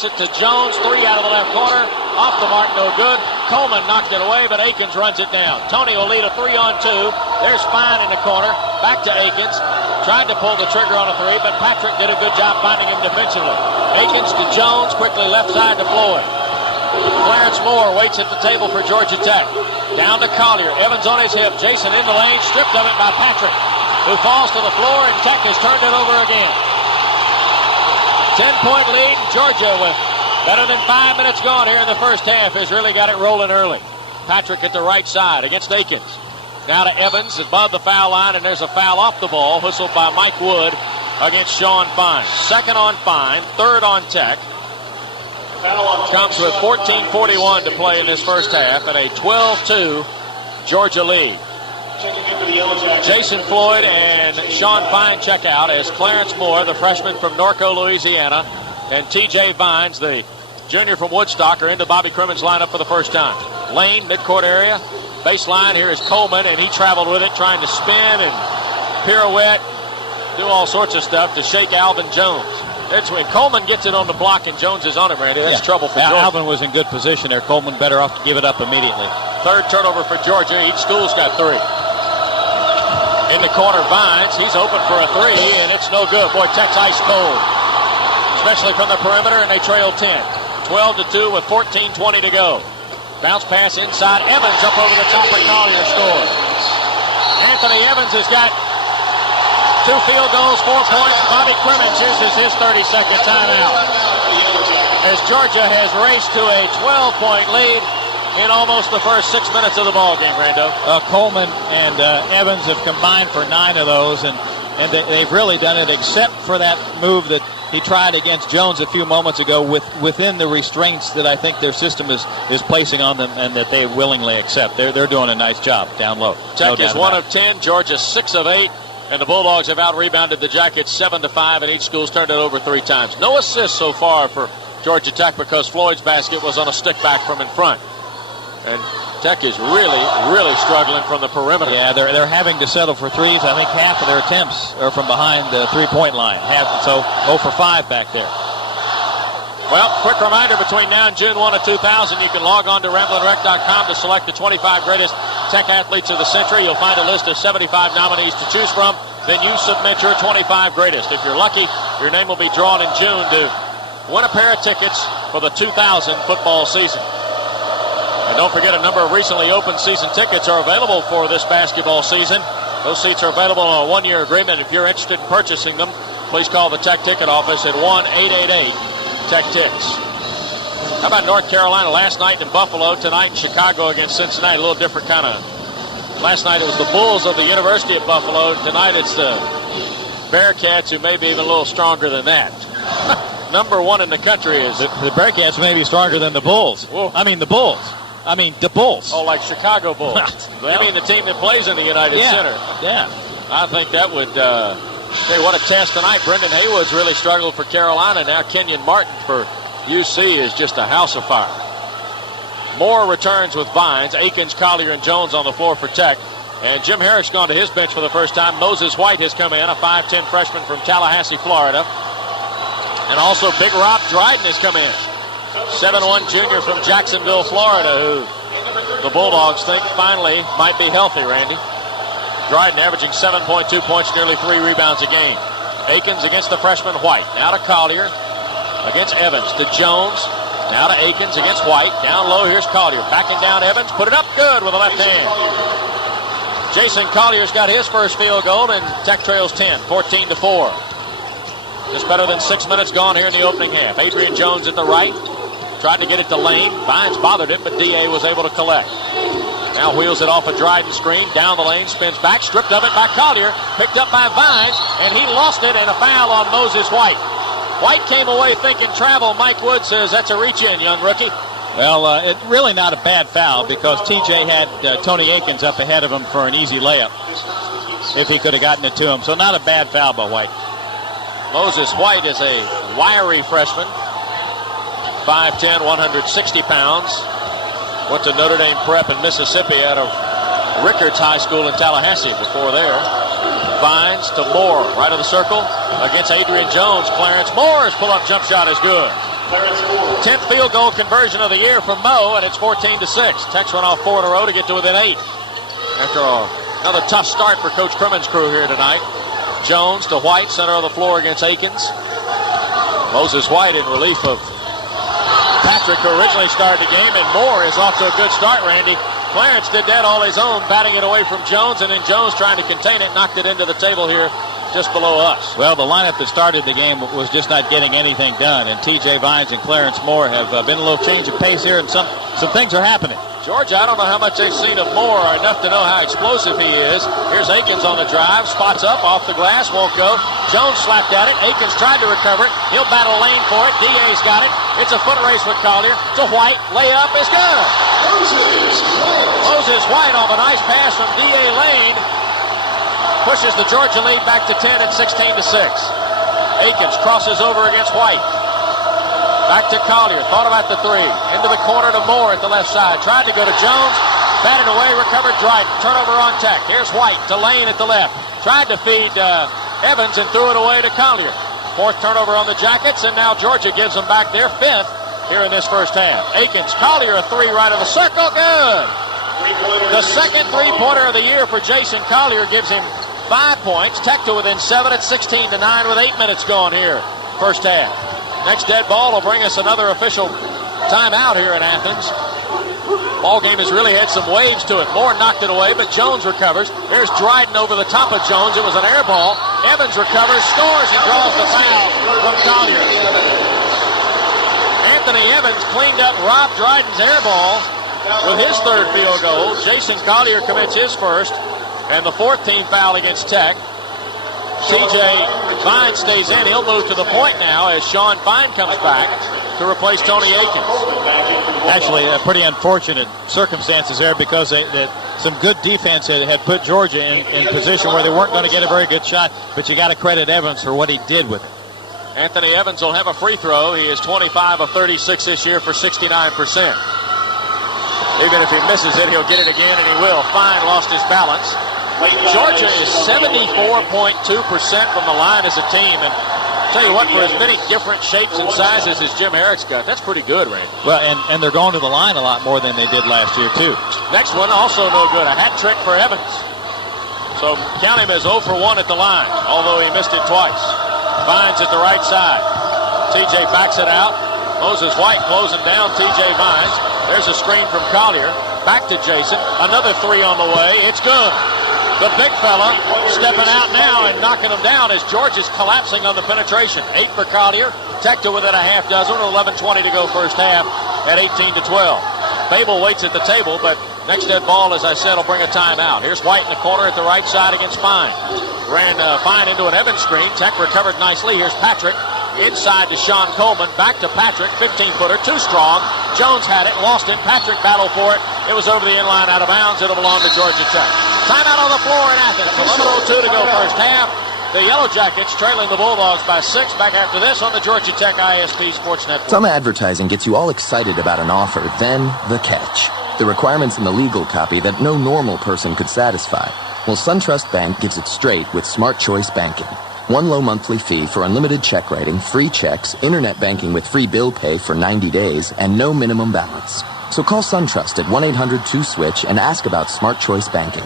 Pops it to Jones. 3 out of the left corner. Off the mark, no good. Coleman knocked it away, but Akins runs it down. Tony will lead a 3-on-2. There's Fine in the corner. Back to Akins. Tried to pull the trigger on a 3, but Patrick did a good job finding him defensively. Akins to Jones. Quickly left side to Floyd. Clarence Moore waits at the table for Georgia Tech. Down to Collier. Evans on his hip. Jason in the lane. Stripped of it by Patrick, who falls to the floor, and Tech has turned it over again. 10-point lead. Georgia, with better than 5 minutes gone here in the first half, has really got it rolling early. Patrick at the right side against Akins. Now to Evans above the foul line, and there's a foul off the ball whistled by Mike Wood against Sean Fine. Second on Fine, third on Tech. Comes with 14:41 to play in this first half and a 12-2 Georgia lead. Jason Floyd and Sean Fine check out as Clarence Moore, the freshman from Norco, Louisiana, and T.J. Vines, the junior from Woodstock, are into Bobby Crimmon's lineup for the first time. Lane, midcourt area. Baseline, here is Coleman, and he traveled with it, trying to spin and pirouette, do all sorts of stuff to shake Alvin Jones. That's when Coleman gets it on the block and Jones is on it, Randy. That's trouble for Georgia. Alvin was in good position there. Coleman better off to give it up immediately. Third turnover for Georgia. Each school's got 3. In the corner, Vines. He's open for a 3, and it's no good. Boy, Tech's ice cold, especially from the perimeter, and they trail 10. 12-2 with 14:20 to go. Bounce pass inside. Evans up over the top. Collier scores. Anthony Evans has got 2 field goals, 4 points. Bobby Crimmins uses his 30-second timeout as Georgia has raced to a 12-point lead in almost the first 6 minutes of the ball game, Rando. Coleman and Evans have combined for 9 of those, and they've really done it, except for that move that he tried against Jones a few moments ago within the restraints that I think their system is placing on them and that they willingly accept. They're doing a nice job down low. Tech is 1 of 10. Georgia 6 of 8. And the Bulldogs have out-rebounded the Jackets 7-5, and each school's turned it over 3 times. No assists so far for Georgia Tech because Floyd's basket was on a stick back from in front. And Tech is really, really struggling from the perimeter. Yeah, they're having to settle for 3s. I think half of their attempts are from behind the 3-point line. So 0 for 5 back there. Well, quick reminder, between now and June 1 of 2000, you can log on to RamblinWreck.com to select the 25 greatest Tech athletes of the century. You'll find a list of 75 nominees to choose from. Then you submit your 25 greatest. If you're lucky, your name will be drawn in June to win a pair of tickets for the 2000 football season. And don't forget, a number of recently opened season tickets are available for this basketball season. Those seats are available on a 1-year agreement. If you're interested in purchasing them, please call the Tech Ticket Office at 1-888-TECH-TICKETS. How about North Carolina last night in Buffalo, tonight in Chicago against Cincinnati? A little different kind of. Last night it was the Bulls of the University of Buffalo. Tonight it's the Bearcats, who may be even a little stronger than that. Number 1 in the country is. The Bearcats may be stronger than the Bulls. Whoa. I mean the Bulls. The Bulls. Oh, like Chicago Bulls. Well, I mean the team that plays in the United Center. Yeah. I think that would. Say what a test tonight. Brendan Haywood's really struggled for Carolina. Now Kenyon Martin for UC is just a house of fire. Moore returns with Vines. Akins, Collier, and Jones on the floor for Tech. And Jim Herrick's gone to his bench for the first time. Moses White has come in, a 5'10 freshman from Tallahassee, Florida. And also Big Rob Dryden has come in, 7'1 junior from Jacksonville, Florida, who the Bulldogs think finally might be healthy, Randy. Dryden averaging 7.2 points, nearly 3 rebounds a game. Akins against the freshman White. Now to Collier against Evans. To Jones. Now to Akins against White. Down low, here's Collier. Backing down Evans. Put it up good with the left hand. Jason Collier's got his first field goal, and Tech trails 10, 14-4. Just better than 6 minutes gone here in the opening half. Adrian Jones at the right. Tried to get it to Lane. Vines bothered him, but D.A. was able to collect. Now wheels it off a Dryden screen. Down the lane, spins back, stripped of it by Collier. Picked up by Vines, and he lost it, and a foul on Moses White. White came away thinking travel. Mike Wood says that's a reach-in, young rookie. Well, it's really not a bad foul because T.J. had Tony Akins up ahead of him for an easy layup if he could have gotten it to him. So not a bad foul by White. Moses White is a wiry freshman. 5'10", 160 pounds. Went to Notre Dame Prep in Mississippi out of Rickards High School in Tallahassee before there. Vines to Moore, right of the circle against Adrian Jones. Clarence Moore's pull-up jump shot is good. 10th field goal conversion of the year from Mo, and it's 14-6. Tech's run off 4 in a row to get to within 8. After another tough start for Coach Crimmon's crew here tonight. Jones to White, center of the floor against Akins. Moses White in relief of Patrick, who originally started the game, and Moore is off to a good start, Randy. Clarence did that all his own, batting it away from Jones, and then Jones trying to contain it, knocked it into the table here just below us. Well, the lineup that started the game was just not getting anything done, and T.J. Vines and Clarence Moore have been a little change of pace here, and some things are happening. Georgia, I don't know how much they've seen of Moore, or enough to know how explosive he is. Here's Akins on the drive, spots up, off the glass, won't go. Jones slapped at it. Akins tried to recover it. He'll battle lane for it. DA's got it. It's a foot race with Collier. To White. Layup is good. Moses White off a nice pass from D.A. Lane. Pushes the Georgia lead back to 10 at 16-6. Akins crosses over against White. Back to Collier. Thought about the three. Into the corner to Moore at the left side. Tried to go to Jones. Batted away. Recovered Dryden. Turnover on Tech. Here's White to Lane at the left. Tried to feed Evans and threw it away to Collier. 4th turnover on the Jackets, and now Georgia gives them back their 5th here in this first half. Akins, Collier a three right of the circle. Good. The second three-pointer of the year for Jason Collier gives him 5 points. Tech to within 7 at 16-9 with 8 minutes gone here. First half. Next dead ball will bring us another official timeout here in Athens. Ball game has really had some waves to it. Moore knocked it away, but Jones recovers. There's Dryden over the top of Jones. It was an air ball. Evans recovers, scores, and draws the foul from Collier. Anthony Evans cleaned up Rob Dryden's air ball with his 3rd field goal. Jason Collier commits his 1st, and the 4th team foul against Tech. C.J. Fine stays in. He'll move to the point now as Sean Fine comes back to replace Tony Akins. Actually, pretty unfortunate circumstances there because some good defense had put Georgia in position where they weren't going to get a very good shot, but you got to credit Evans for what he did with it. Anthony Evans will have a free throw. He is 25 of 36 this year for 69%. Even if he misses it, he'll get it again, and he will. Fine lost his balance. Georgia is 74.2% from the line as a team, and tell you what, for as many different shapes and sizes as Jim Herrick's got, that's pretty good, Randy. Well, and they're going to the line a lot more than they did last year, too. Next one, also no good. A hat trick for Evans. So count him as 0 for 1 at the line, although he missed it twice. Vines at the right side. TJ backs it out. Moses White closing down TJ Vines. There's a screen from Collier. Back to Jason. Another three on the way. It's good. The big fella stepping out now and knocking him down as George is collapsing on the penetration. 8 for Collier. Tech to within a half dozen. 11:20 to go first half at 18-12. Babel waits at the table, but next dead ball, as I said, will bring a timeout. Here's White in the corner at the right side against Fine. Ran Fine into an Evans screen. Tech recovered nicely. Here's Patrick. Inside to Sean Coleman. Back to Patrick. 15-footer. Too strong. Jones had it. Lost it. Patrick battled for it. It was over the inline out of bounds. It'll belong to Georgia Tech. Timeout on the floor in Athens. 11:02 to go first half. The Yellow Jackets trailing the Bulldogs by 6. Back after this on the Georgia Tech ISP Sports Network. Some advertising gets you all excited about an offer, then the catch. The requirements in the legal copy that no normal person could satisfy. Well, SunTrust Bank gives it straight with Smart Choice Banking. One low monthly fee for unlimited check writing, free checks, internet banking with free bill pay for 90 days, and no minimum balance. So call SunTrust at 1-800-2-SWITCH and ask about Smart Choice Banking.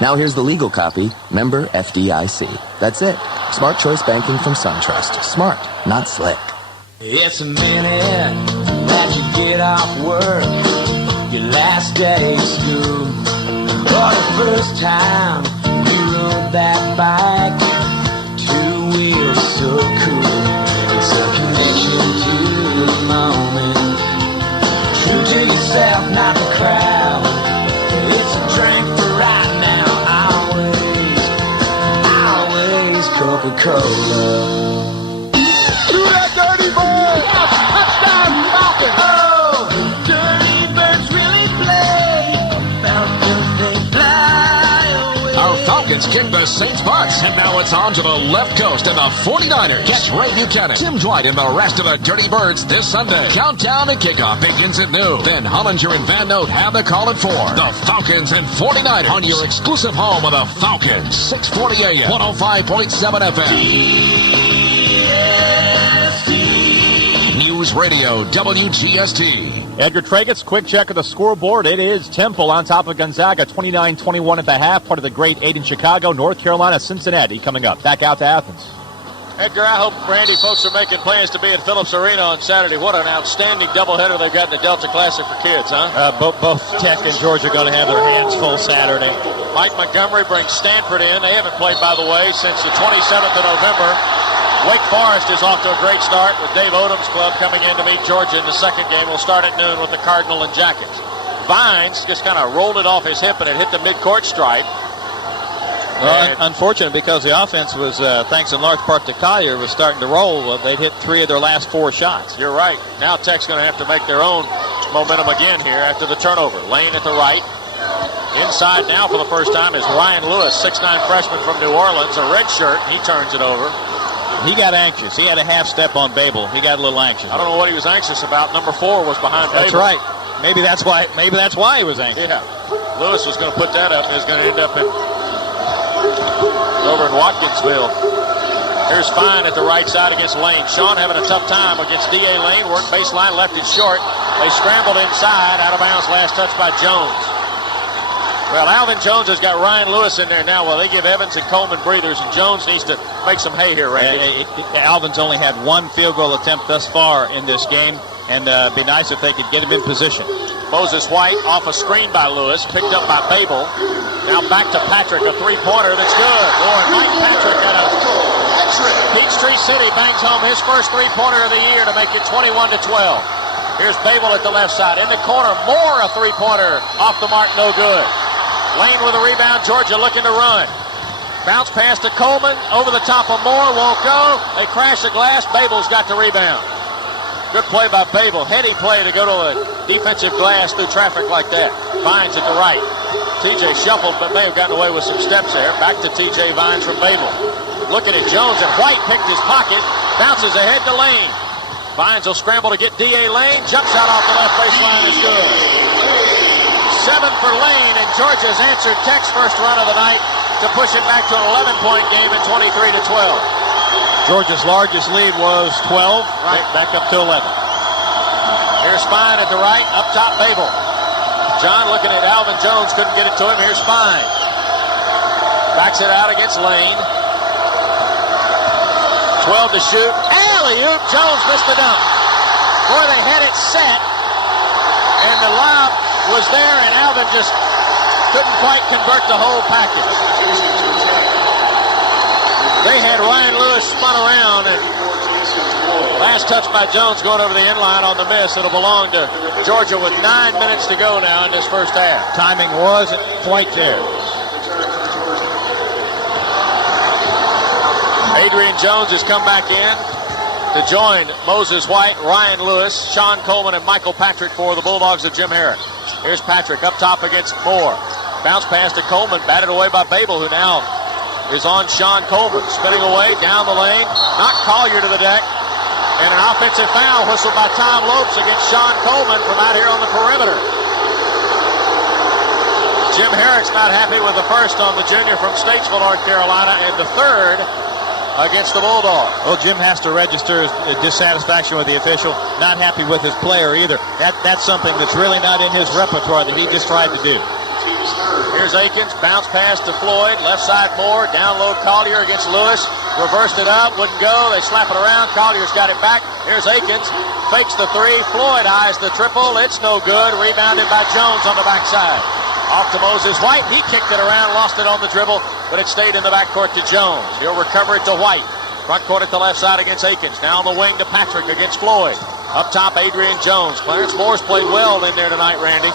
Now here's the legal copy, member FDIC. That's it. Smart Choice Banking from SunTrust. Smart, not slick. It's a minute that you get off work, your last day of school, or the first time you rode that bike. 2 wheels so cool. It's a connection to the moment, true to yourself, not the crowd. It's a drink for right now, always Coca-Cola. To that dirty bird! Touchdown, Falcons! Oh, dirty birds really play. Falcons, they fly away. Our Falcons kick the Saints' butts, and now it's on to the left coast and the 49ers. Catch Ray Buchanan, Tim Dwight, and the rest of the Dirty Birds this Sunday. Countdown and kickoff begins at noon. Then Hollinger and Van Note have the call at 4. The Falcons and 49ers on your exclusive home of the Falcons. 640 AM, 105.7 FM. New News Radio, WGST. Edgar Tragus, quick check of the scoreboard. It is Temple on top of Gonzaga, 29-21 at the half. Part of the Great Eight in Chicago, North Carolina, Cincinnati coming up. Back out to Athens. Edgar, I hope, Randy, folks are making plans to be at Phillips Arena on Saturday. What an outstanding doubleheader they've got in the Delta Classic for kids, huh? Both Tech and Georgia are going to have their hands full Saturday. Mike Montgomery brings Stanford in. They haven't played, by the way, since the 27th of November. Wake Forest is off to a great start with Dave Odom's club coming in to meet Georgia in the second game. We'll start at noon with the Cardinal and Jackets. Vines just kind of rolled it off his hip and it hit the midcourt stripe. Unfortunate because the offense was, thanks in large part to Collier, was starting to roll. They'd hit 3 of their last 4 shots. You're right. Now Tech's going to have to make their own momentum again here after the turnover. Lane at the right. Inside now for the first time is Ryan Lewis, 6'9 freshman from New Orleans, a red shirt. He turns it over. He got anxious. He had a half step on Babel. He got a little anxious. I don't know what he was anxious about. Number 4 was behind Babel. That's right. Maybe that's why he was anxious. Yeah. Lewis was going to put that up and is going to end up over in Watkinsville. Here's Fine at the right side against Lane. Sean having a tough time against D.A. Lane. Worked baseline, left it short. They scrambled inside. Out of bounds. Last touch by Jones. Well, Alvin Jones has got Ryan Lewis in there now. Well, they give Evans and Coleman breathers, and Jones needs to make some hay here, Randy. Alvin's only had 1 field goal attempt thus far in this game, and it'd be nice if they could get him in position. Moses White off a screen by Lewis, picked up by Babel. Now back to Patrick, a three-pointer that's good. Boy, Mike Patrick out of Peachtree City bangs home his first three-pointer of the year to make it 21-12. Here's Babel at the left side. In the corner, Moore, a three-pointer off the mark, no good. Lane with a rebound, Georgia looking to run. Bounce pass to Coleman, over the top of Moore, won't go. They crash the glass, Babel's got the rebound. Good play by Babel. Heady play to go to a defensive glass through traffic like that. Vines at the right. TJ shuffled, but may have gotten away with some steps there. Back to TJ Vines from Babel. Looking at Jones, and White picked his pocket. Bounces ahead to Lane. Vines will scramble to get D.A. Lane. Jump shot off the left baseline is good. 7 for Lane, and Georgia's answered Tech's first run of the night to push it back to an 11-point game at 23-12. Georgia's largest lead was 12, right back up to 11. Here's Fine at the right, up top Babel. John looking at Alvin Jones, couldn't get it to him. Here's Fine. Backs it out against Lane. 12 to shoot. Alley-oop, Jones missed the dunk. Boy, they had it set, and the lob was there, and Alvin just couldn't quite convert the whole package. They had Ryan Lewis spun around, and last touch by Jones going over the inline on the miss. It'll belong to Georgia with 9 minutes to go now in this first half. Timing wasn't quite there. Adrian Jones has come back in to join Moses White, Ryan Lewis, Sean Coleman, and Michael Patrick for the Bulldogs of Jim Harris. Here's Patrick up top against Moore. Bounce pass to Coleman, batted away by Babel, who now is on Sean Coleman. Spinning away down the lane, knocked Collier to the deck, and an offensive foul whistled by Tom Lopes against Sean Coleman from out here on the perimeter. Jim Herrick's not happy with the first on the junior from Statesville, North Carolina, and the third against the Bulldogs. Well, Jim has to register his dissatisfaction with the official, not happy with his player either. That's something that's really not in his repertoire that he just tried to do. Here's Akins, bounce pass to Floyd, left side Moore, down low Collier against Lewis, reversed it up, wouldn't go, they slap it around, Collier's got it back, here's Akins, fakes the three, Floyd eyes the triple, it's no good, rebounded by Jones on the backside. Off to Moses White, he kicked it around, lost it on the dribble, but it stayed in the backcourt to Jones. He'll recover it to White. Front court at the left side against Akins. Now on the wing to Patrick against Floyd. Up top, Adrian Jones. Clarence Moore's played well in there tonight, Randy.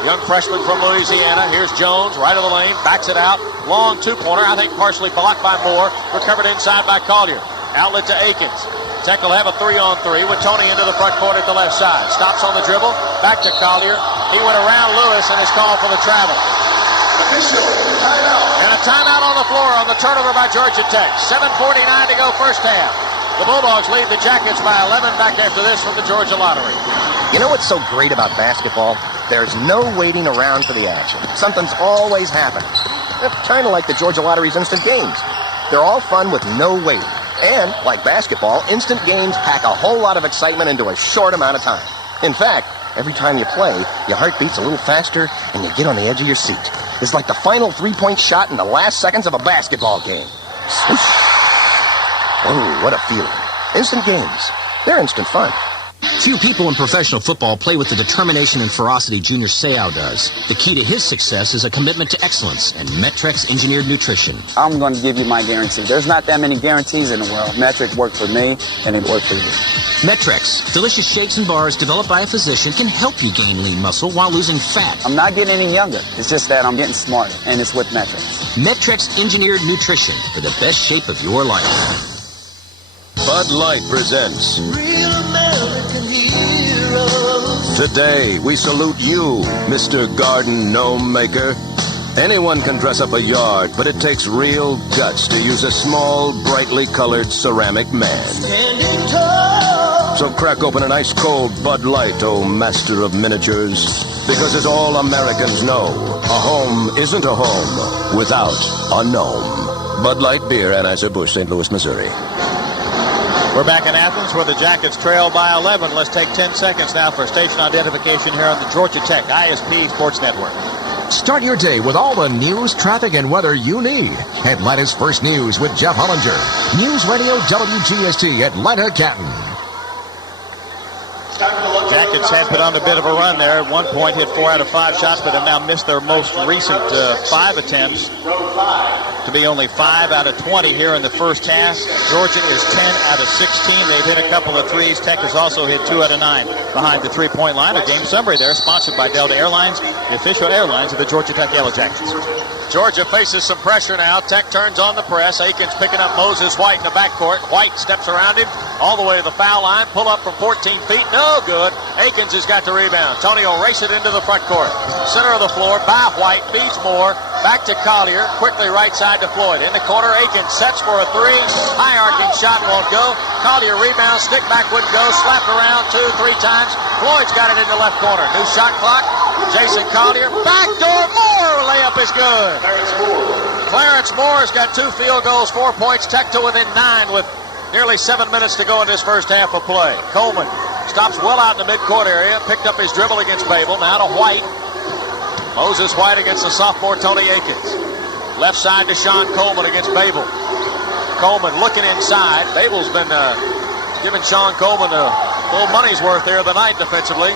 Young freshman from Louisiana. Here's Jones, right of the lane, backs it out. Long two-pointer, I think partially blocked by Moore. Recovered inside by Collier. Outlet to Akins. Tech will have a 3-on-3 with Tony into the front court at the left side. Stops on the dribble, back to Collier. He went around Lewis and is called for the travel. And a timeout on the floor on the turnover by Georgia Tech. 7:49 to go first half. The Bulldogs lead the Jackets by 11 back after this from the Georgia Lottery. You know what's so great about basketball? There's no waiting around for the action. Something's always happening. Kind of like the Georgia Lottery's instant games. They're all fun with no waiting. And, like basketball, instant games pack a whole lot of excitement into a short amount of time. In fact, every time you play, your heart beats a little faster and you get on the edge of your seat. It's like the final three-point shot in the last seconds of a basketball game. Swoosh. Oh, what a feeling. Instant games. They're instant fun. Few people in professional football play with the determination and ferocity Junior Seau does. The key to his success is a commitment to excellence and Metrex engineered nutrition. I'm going to give you my guarantee. There's not that many guarantees in the world. Metrex worked for me, and it worked for you. Metrex, delicious shakes and bars developed by a physician, can help you gain lean muscle while losing fat. I'm not getting any younger. It's just that I'm getting smarter, and it's with Metrex. Metrex engineered nutrition for the best shape of your life. Bud Light presents Real American Heroes. Today, we salute you, Mr. Garden Gnome Maker. Anyone can dress up a yard, but it takes real guts to use a small, brightly colored ceramic man. Standing tall. So crack open an ice-cold Bud Light, oh master of miniatures. Because as all Americans know, a home isn't a home without a gnome. Bud Light Beer, Anheuser-Busch, St. Louis, Missouri. We're back in Athens where the Jackets trail by 11. Let's take 10 seconds now for station identification here on the Georgia Tech ISP Sports Network. Start your day with all the news, traffic, and weather you need. Atlanta's First News with Jeff Hollinger. News Radio WGST, Atlanta, Canton. Jackets have been on a bit of a run there. At one point hit 4 out of 5 shots, but have now missed their most recent 5 attempts to be only 5 out of 20 here in the first half. Georgia is 10 out of 16. They've hit a couple of threes. Tech has also hit 2 out of 9 behind the three-point line. A game summary there sponsored by Delta Airlines, the official airlines of the Georgia Tech Yellow Jackets. Georgia faces some pressure now. Tech turns on the press. Akins picking up Moses White in the backcourt. White steps around him all the way to the foul line. Pull up from 14 feet. No good. Akins has got the rebound. Tony will race it into the front court. Center of the floor by White. Feeds Moore. Back to Collier. Quickly right side to Floyd. In the corner, Akins sets for a 3. High arcing shot won't go. Collier rebounds. Stick back wouldn't go. Slapped around 2-3 times. Floyd's got it in the left corner. New shot clock. Jason Collier. Backdoor Moore. Layup is good. Clarence Moore's got 2 field goals, 4 points. Tech to within 9 with nearly 7 minutes to go in this first half of play. Coleman stops well out in the midcourt area. Picked up his dribble against Babel. Now to White. Moses White against the sophomore Tony Akins. Left side to Sean Coleman against Babel. Coleman looking inside. Babel's been giving Sean Coleman a little money's worth there the night defensively.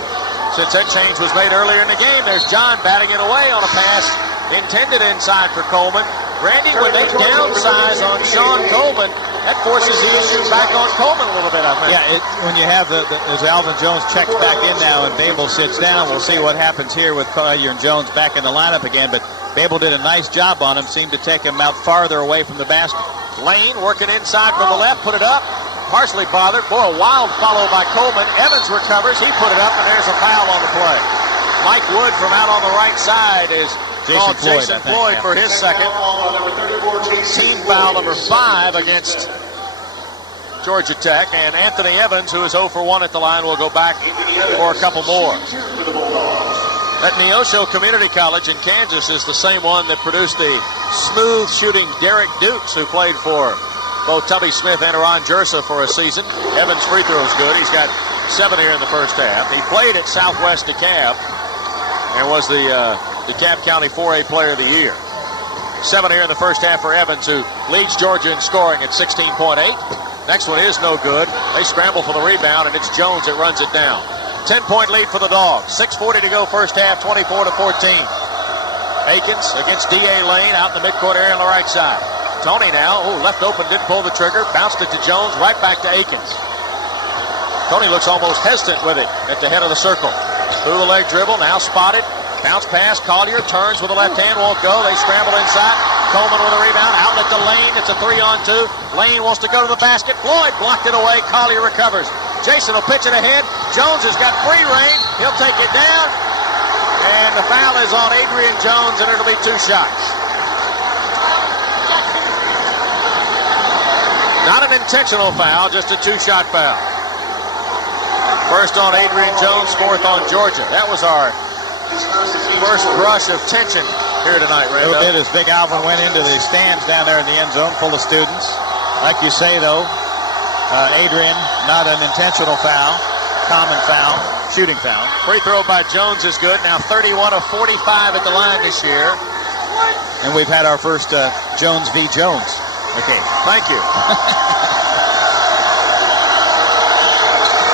Since that change was made earlier in the game, there's John batting it away on a pass intended inside for Coleman. Randy, when they downsize on Sean Coleman, that forces the issue back on Coleman a little bit, I think. Yeah, when you have as Alvin Jones checks back in now and Babel sits down, we'll see what happens here with Collier and Jones back in the lineup again. But Babel did a nice job on him, seemed to take him out farther away from the basket. Lane working inside from the left, put it up. Partially bothered. Boy, a wild follow by Coleman. Evans recovers. He put it up, and there's a foul on the play. Mike Wood from out on the right side is Jason Floyd for his second. Team foul number 5 against Georgia Tech. And Anthony Evans, who is 0 for 1 at the line, will go back for a couple more. That Neosho Community College in Kansas is the same one that produced the smooth shooting Derek Dukes, who played for both Tubby Smith and Ron Jersa for a season. Evans' free throw is good. He's got 7 here in the first half. He played at Southwest DeKalb and was the DeKalb County 4A Player of the Year. 7 here in the first half for Evans, who leads Georgia in scoring at 16.8. Next one is no good. They scramble for the rebound, and it's Jones that runs it down. 10-point lead for the Dogs. 6:40 to go first half, 24-14. Akins against D.A. Lane out in the midcourt area on the right side. Tony now, left open, didn't pull the trigger, bounced it to Jones, right back to Akins. Tony looks almost hesitant with it at the head of the circle. Through the leg dribble, now spotted, bounce pass, Collier turns with the left hand, won't go, they scramble inside. Coleman with a rebound, outlet to Lane, it's a 3-on-2. Lane wants to go to the basket, Floyd blocked it away, Collier recovers. Jason will pitch it ahead, Jones has got free reign, he'll take it down, and the foul is on Adrian Jones, and it'll be 2 shots. Not an intentional foul, just a 2-shot foul. First on Adrian Jones, 4th on Georgia. That was our first brush of tension here tonight, Randall. A little bit as Big Alvin went into the stands down there in the end zone full of students. Like you say, though, Adrian, not an intentional foul, common foul, shooting foul. Free throw by Jones is good. Now 31 of 45 at the line this year. And we've had our first Jones v. Jones. Okay, thank you.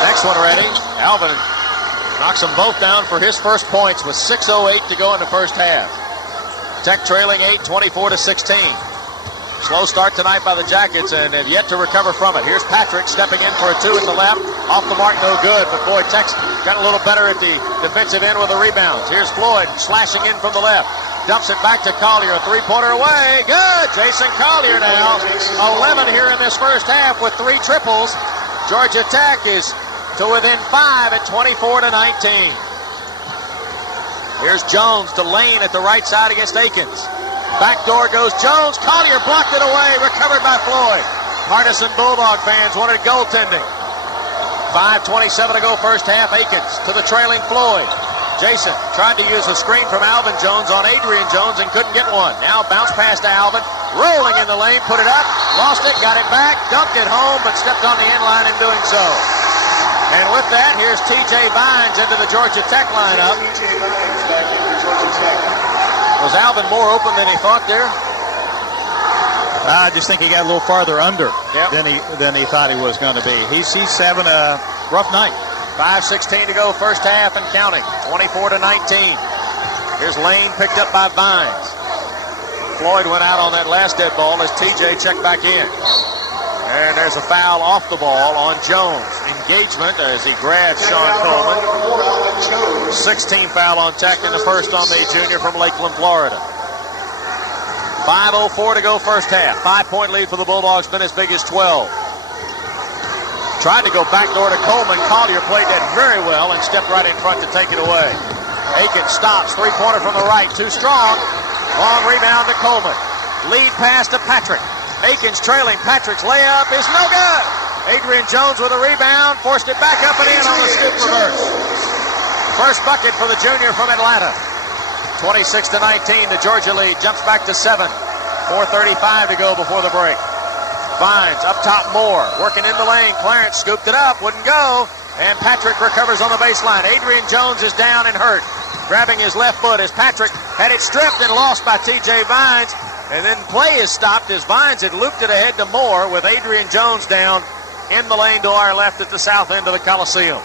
Next one ready. Alvin knocks them both down for his first points with 6:08 to go in the first half. Tech trailing 8, 24-16. Slow start tonight by the Jackets and have yet to recover from it. Here's Patrick stepping in for a 2 at the left. Off the mark, no good. But boy, Tech's got a little better at the defensive end with the rebounds. Here's Floyd slashing in from the left. Dumps it back to Collier. A three-pointer away. Good. Jason Collier now. 11 here in this first half with 3 triples. Georgia Tech is to within 5 at 24-19. Here's Jones to Lane at the right side against Akins. Back door goes Jones. Collier blocked it away. Recovered by Floyd. Partisan Bulldog fans wanted goaltending. 5:27 to go first half. Akins to the trailing Floyd. Jason tried to use a screen from Alvin Jones on Adrian Jones and couldn't get one. Now bounce pass to Alvin. Rolling in the lane. Put it up. Lost it. Got it back. Dumped it home, but stepped on the end line in doing so. And with that, here's T.J. Vines into the Georgia Tech lineup. Was Alvin more open than he thought there? I just think he got a little farther under than he thought he was going to be. He's having a rough night. 5:16 to go first half and counting. 24-19. Here's Lane picked up by Vines. Floyd went out on that last dead ball as T.J. checked back in. And there's a foul off the ball on Jones. Engagement as he grabs Sean Coleman. 16 foul on Tech in the first on the junior from Lakeland, Florida. 5:04 to go first half. 5-point lead for the Bulldogs, been as big as 12. Tried to go backdoor to Coleman. Collier played that very well and stepped right in front to take it away. Akins stops. Three-pointer from the right. Too strong. Long rebound to Coleman. Lead pass to Patrick. Akins trailing. Patrick's layup is no good. Adrian Jones with a rebound. Forced it back up and in on the scoop reverse. First bucket for the junior from Atlanta. 26-19. The Georgia lead jumps back to 7. 4:35 to go before the break. Vines up top Moore. Working in the lane. Clarence scooped it up. Wouldn't go. And Patrick recovers on the baseline. Adrian Jones is down and hurt. Grabbing his left foot as Patrick had it stripped and lost by T.J. Vines. And then play is stopped as Vines had looped it ahead to Moore with Adrian Jones down in the lane to our left at the south end of the Coliseum.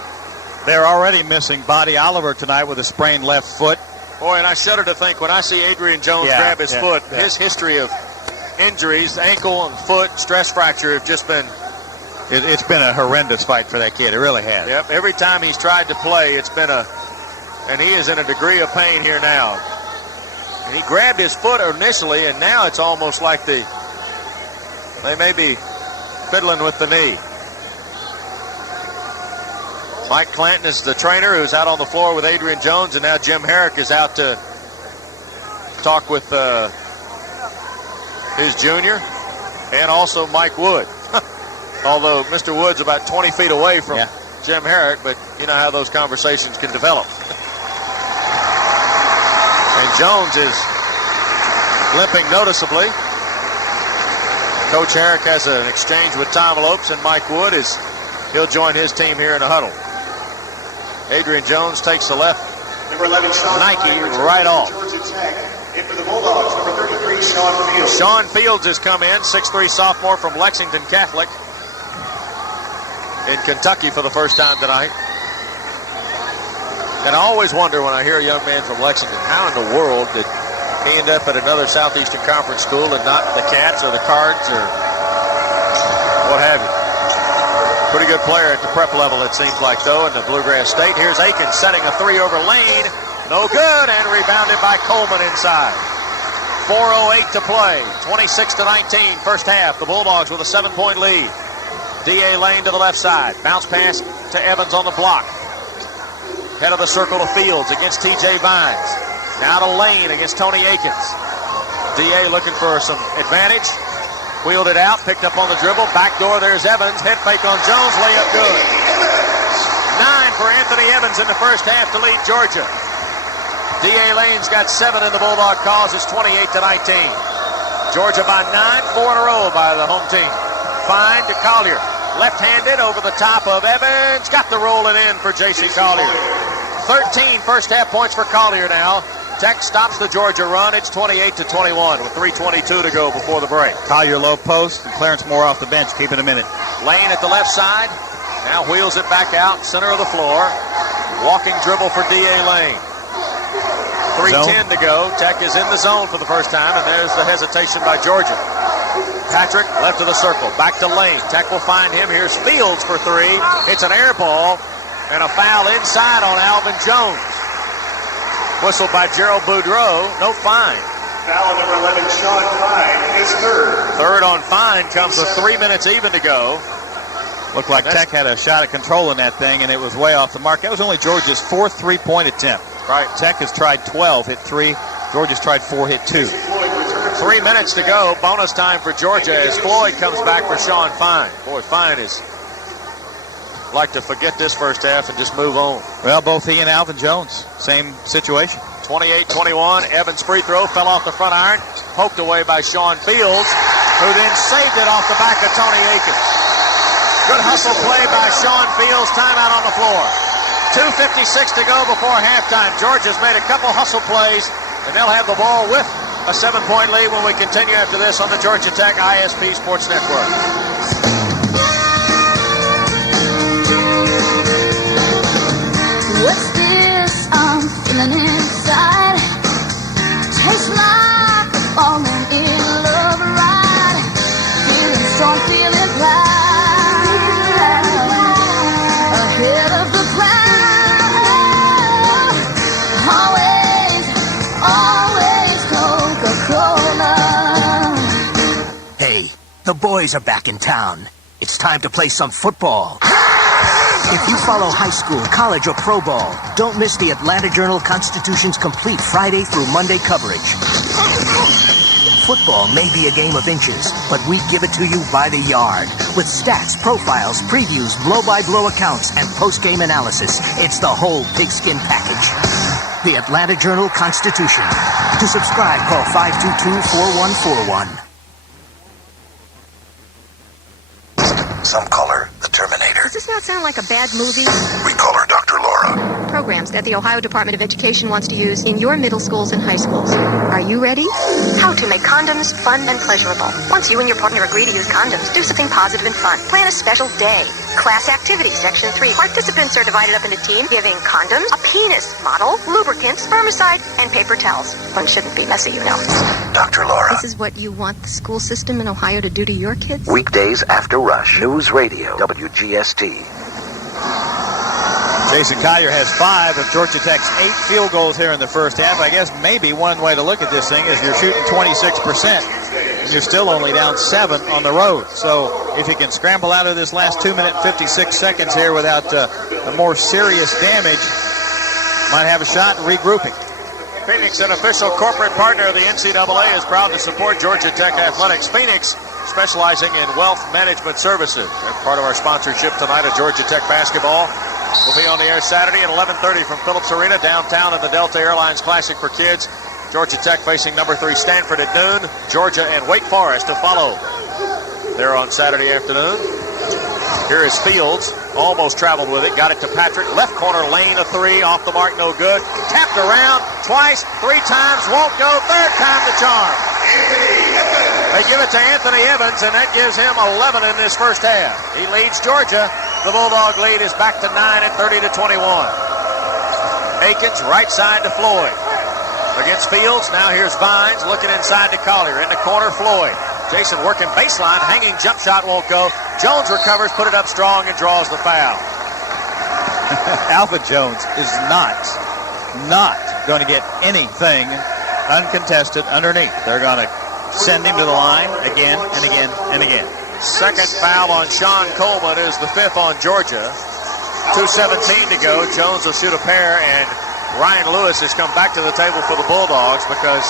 They're already missing Buddy Oliver tonight with a sprained left foot. Boy, and I shudder to think when I see Adrian Jones grab his foot, his history of injuries, ankle and foot, stress fracture have just been... It's been a horrendous fight for that kid. It really has. Yep, every time he's tried to play, it's been a... And he is in a degree of pain here now. And he grabbed his foot initially, and now it's almost like they may be fiddling with the knee. Mike Clanton is the trainer who's out on the floor with Adrian Jones, and now Jim Herrick is out to talk with his junior and also Mike Wood. Although Mr. Wood's about 20 feet away from Jim Herrick, but you know how those conversations can develop. And Jones is limping noticeably. Coach Herrick has an exchange with Tom Lopes, and Mike Wood he'll join his team here in a huddle. Adrian Jones takes the left number 11, Nike right off. In for the Bulldogs, number 33, Sean Fields. Sean Fields has come in, 6'3" sophomore from Lexington Catholic in Kentucky for the first time tonight. And I always wonder when I hear a young man from Lexington, how in the world did he end up at another Southeastern Conference school and not the Cats or the Cards or what have you. Pretty good player at the prep level, it seems like, though, in the Bluegrass State. Here's Akins setting a 3 over Lane. No good, and rebounded by Coleman inside. 4:08 to play. 26-19, first half. The Bulldogs with a 7-point lead. D.A. Lane to the left side. Bounce pass to Evans on the block. Head of the circle to Fields against T.J. Vines. Now to Lane against Tony Akins. D.A. looking for some advantage. Wheeled it out, picked up on the dribble. Backdoor, there's Evans. Head fake on Jones, layup good. 9 for Anthony Evans in the first half to lead Georgia. D.A. Lane's got 7 in the Bulldog cause. It's 28-19. Georgia by 9, 4 in a row by the home team. Fine to Collier. Left-handed over the top of Evans. Got the rolling in for J.C. Collier. 13 first half points for Collier now. Tech stops the Georgia run. It's 28-21 with 3:22 to go before the break. Collier low post and Clarence Moore off the bench, keeping him in it. Lane at the left side. Now wheels it back out, center of the floor. Walking dribble for D.A. Lane. 3:10 to go. Tech is in the zone for the first time, and there's the hesitation by Georgia. Patrick left of the circle. Back to Lane. Tech will find him. Here's Fields for three. It's an air ball and a foul inside on Alvin Jones. Whistled by Gerald Boudreau. No fine. Foul on number 11, Sean Fine, his third. Third on Fine comes with 3 minutes even to go. Looked like Tech had a shot at controlling that thing, and it was way off the mark. That was only Georgia's fourth three-point attempt. Right. Tech has tried 12, hit 3. Georgia's tried 4, hit 2. 3 minutes to go. Bonus time for Georgia as Floyd comes back for Sean Fine. Boy, Fine is like to forget this first half and just move on. Well, both he and Alvin Jones, same situation. 28-21. Evans' free throw fell off the front iron. Poked away by Sean Fields, who then saved it off the back of Tony Aiken. Good hustle play by Sean Fields. Timeout on the floor. 2:56 to go before halftime. Georgia's made a couple hustle plays, and they'll have the ball with a 7-point lead when we continue after this on the Georgia Tech ISP Sports Network. What's this I'm feeling inside? Tastes like a falling in love ride. Feeling strong, feeling proud. Ahead of the crowd. Always Coca-Cola. Hey, the boys are back in town. It's time to play some football. If you follow high school, college, or pro ball, don't miss the Atlanta Journal-Constitution's complete Friday through Monday coverage. Football may be a game of inches, but we give it to you by the yard. With stats, profiles, previews, blow-by-blow accounts, and post-game analysis, it's the whole pigskin package. The Atlanta Journal-Constitution. To subscribe, call 522-4141. Some call her the Terminator. Does this not sound like a bad movie? We call her Dr. Laura. Programs that the Ohio Department of Education wants to use in your middle schools and high schools. Are you ready? How to make condoms fun and pleasurable. Once you and your partner agree to use condoms, do something positive and fun. Plan a special day. Class activity, section 3. Participants are divided up into teams, giving condoms, a penis model, lubricants, spermicide, and paper towels. One shouldn't be messy, you know. Dr. Laura. This is what you want the school system in Ohio to do to your kids? Weekdays after Rush. News Radio. WGST. Jason Collier has 5 of Georgia Tech's 8 field goals here in the first half. I guess maybe one way to look at this thing is you're shooting 26%. And you're still only down 7 on the road. So if you can scramble out of this last 2 minute and 56 seconds here without a more serious damage, might have a shot in regrouping. Phoenix, an official corporate partner of the NCAA, is proud to support Georgia Tech Athletics. Phoenix, specializing in wealth management services. They're part of our sponsorship tonight of Georgia Tech basketball. We'll be on the air Saturday at 11:30 from Phillips Arena downtown in the Delta Airlines Classic for Kids. Georgia Tech facing number 3 Stanford at noon. Georgia and Wake Forest to follow there on Saturday afternoon. Here is Fields. Almost traveled with it. Got it to Patrick. Left corner lane, a 3. Off the mark, no good. Tapped around twice, 3 times. Won't go. Third time the charm. They give it to Anthony Evans, and that gives him 11 in this first half. He leads Georgia. The Bulldog lead is back to 9 at 30-21. Akins, right side to Floyd. Against Fields, now here's Vines looking inside to Collier. In the corner, Floyd. Jason working baseline, hanging jump shot won't go. Jones recovers, put it up strong, and draws the foul. Alvin Jones is not going to get anything uncontested underneath. They're going to send him to the line again and again and again. Second foul on Sean Coleman is the 5th on Georgia. 2:17 to go. Jones will shoot a pair, and Ryan Lewis has come back to the table for the Bulldogs because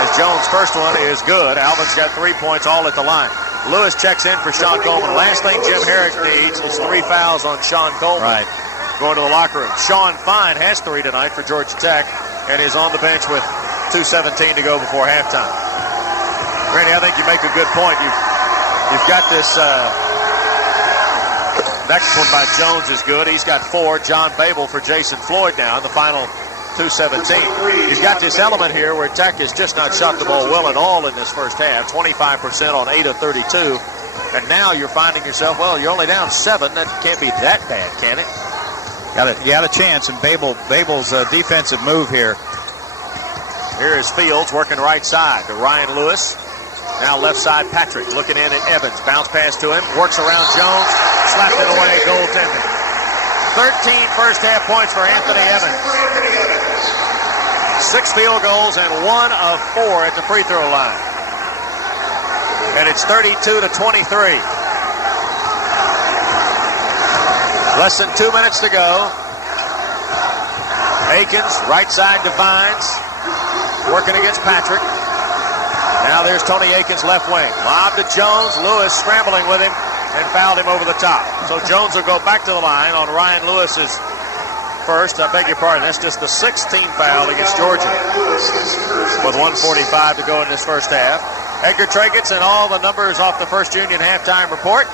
as Jones' first one is good. Alvin's got 3 points all at the line. Lewis checks in for Sean Coleman. Last thing Jim Herrick needs is 3 fouls on Sean Coleman. Right. Going to the locker room. Sean Fine has 3 tonight for Georgia Tech and is on the bench with 2:17 to go before halftime. Randy, I think you make a good point. You've got this next one by Jones is good. He's got 4. John Babel for Jason Floyd now in the final 2:17. He's got this element here where Tech has just not shot the ball well at all in this first half. 25% on 8 of 32. And now you're finding yourself, well, you're only down 7. That can't be that bad, can it? Got a chance, and Babel's defensive move here. Here is Fields working right side to Ryan Lewis. Now left side, Patrick looking in at Evans. Bounce pass to him. Works around Jones. Slapped it away. Goaltending. 13 first half points for Anthony Evans. 6 field goals and 1 of 4 at the free throw line. And it's 32-23. Less than 2 minutes to go. Akins, right side to Vines. Working against Patrick. Now there's Tony Akins left wing. Lob to Jones. Lewis scrambling with him and fouled him over the top. So Jones will go back to the line on Ryan Lewis's first. I beg your pardon. That's just the 16th foul against Georgia. With 1:45 to go in this first half. Edgar Tregetz and all the numbers off the First Union halftime report,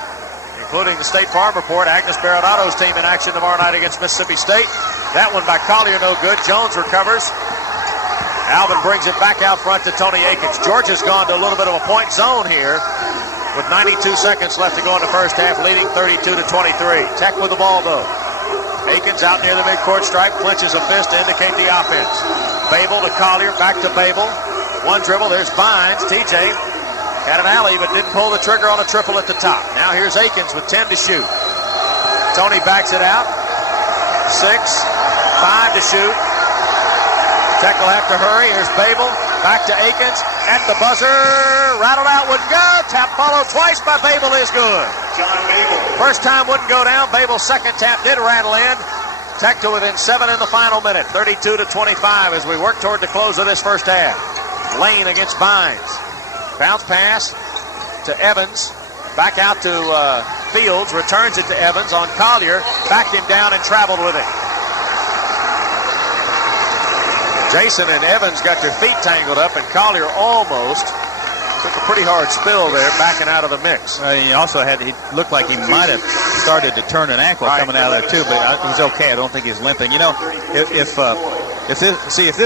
including the State Farm report. Agnes Barodado's team in action tomorrow night against Mississippi State. That one by Collier, no good. Jones recovers. Alvin brings it back out front to Tony Akins. Georgia's gone to a little bit of a point zone here with 92 seconds left to go in the first half, leading 32-23. Tech with the ball, though. Akins out near the midcourt stripe, clenches a fist to indicate the offense. Babel to Collier, back to Babel. One dribble, there's Vines. TJ had an alley, but didn't pull the trigger on a triple at the top. Now here's Akins with 10 to shoot. Tony backs it out. 6, 5 to shoot. Tech will have to hurry. Here's Babel. Back to Akins. At the buzzer. Rattled out would go. Tap followed twice by Babel is good. John Babel. First time wouldn't go down. Babel's second tap did rattle in. Tech to within 7 in the final minute. 32-25 as we work toward the close of this first half. Lane against Vines. Bounce pass to Evans. Back out to Fields. Returns it to Evans on Collier. Backed him down and traveled with it. Jason and Evans got their feet tangled up, and Collier almost took a pretty hard spill there, backing out of the mix. He also he looked like he might have started to turn an ankle coming out of there too, but he's okay. I don't think he's limping. You know, if this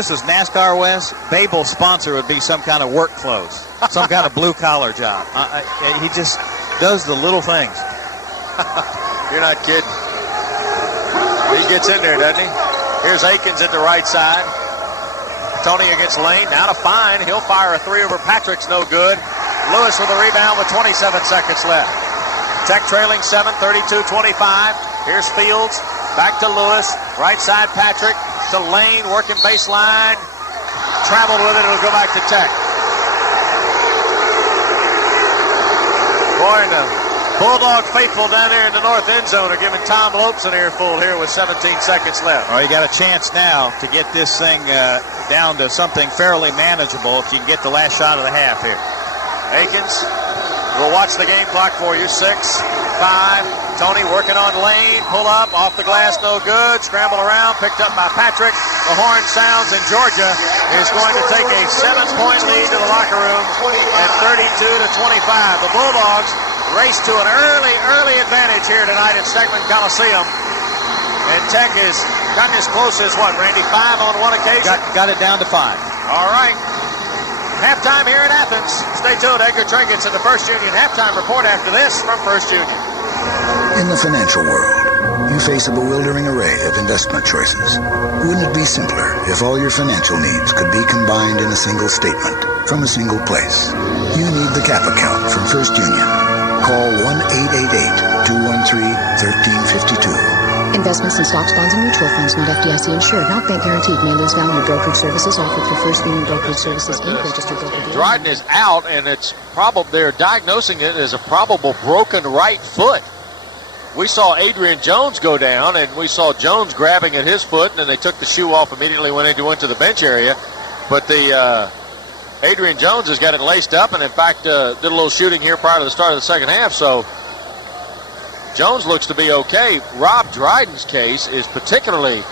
was NASCAR, Wes, Babel's sponsor would be some kind of work clothes, some kind of blue collar job. He just does the little things. You're not kidding. He gets in there, doesn't he? Here's Akins at the right side. Tony against Lane. Now to Fine. He'll fire a 3 over Patrick's no good. Lewis with a rebound with 27 seconds left. Tech trailing 7, 32-25. Here's Fields. Back to Lewis. Right side Patrick to Lane. Working baseline. Traveled with it. It'll go back to Tech. Boy, the Bulldog faithful down there in the north end zone are giving Tom Lopes an earful here with 17 seconds left. Well, you got a chance now to get this thing down to something fairly manageable if you can get the last shot of the half here. Akins will watch the game clock for you. 6, 5. Tony working on Lane. Pull up. Off the glass. No good. Scramble around. Picked up by Patrick. The horn sounds, and Georgia is going to take a 7-point lead to the locker room at 32-25. The Bulldogs race to an early advantage here tonight at Stegman Coliseum. And Tech has gotten as close as what, Randy? 5 on one occasion? Got it down to 5. All right. Halftime here in Athens. Stay tuned. Edgar Tregetz in the First Union halftime report after this from First Union. In the financial world, you face a bewildering array of investment choices. Wouldn't it be simpler if all your financial needs could be combined in a single statement from a single place? You need the CAP account from First Union. Call 1-888-213-1352. Investments in stocks, bonds, and mutual funds not FDIC insured, not bank guaranteed, may lose value. Brokerage services offered through First Union Brokerage Services Inc. Registered broker. Dryden is out, and it's they're diagnosing it as a probable broken right foot. We saw Adrian Jones go down, and we saw Jones grabbing at his foot, and then they took the shoe off immediately when they went to the bench area. But the Adrian Jones has got it laced up, and in fact did a little shooting here prior to the start of the second half. So Jones looks to be okay. Rob Dryden's case is particularly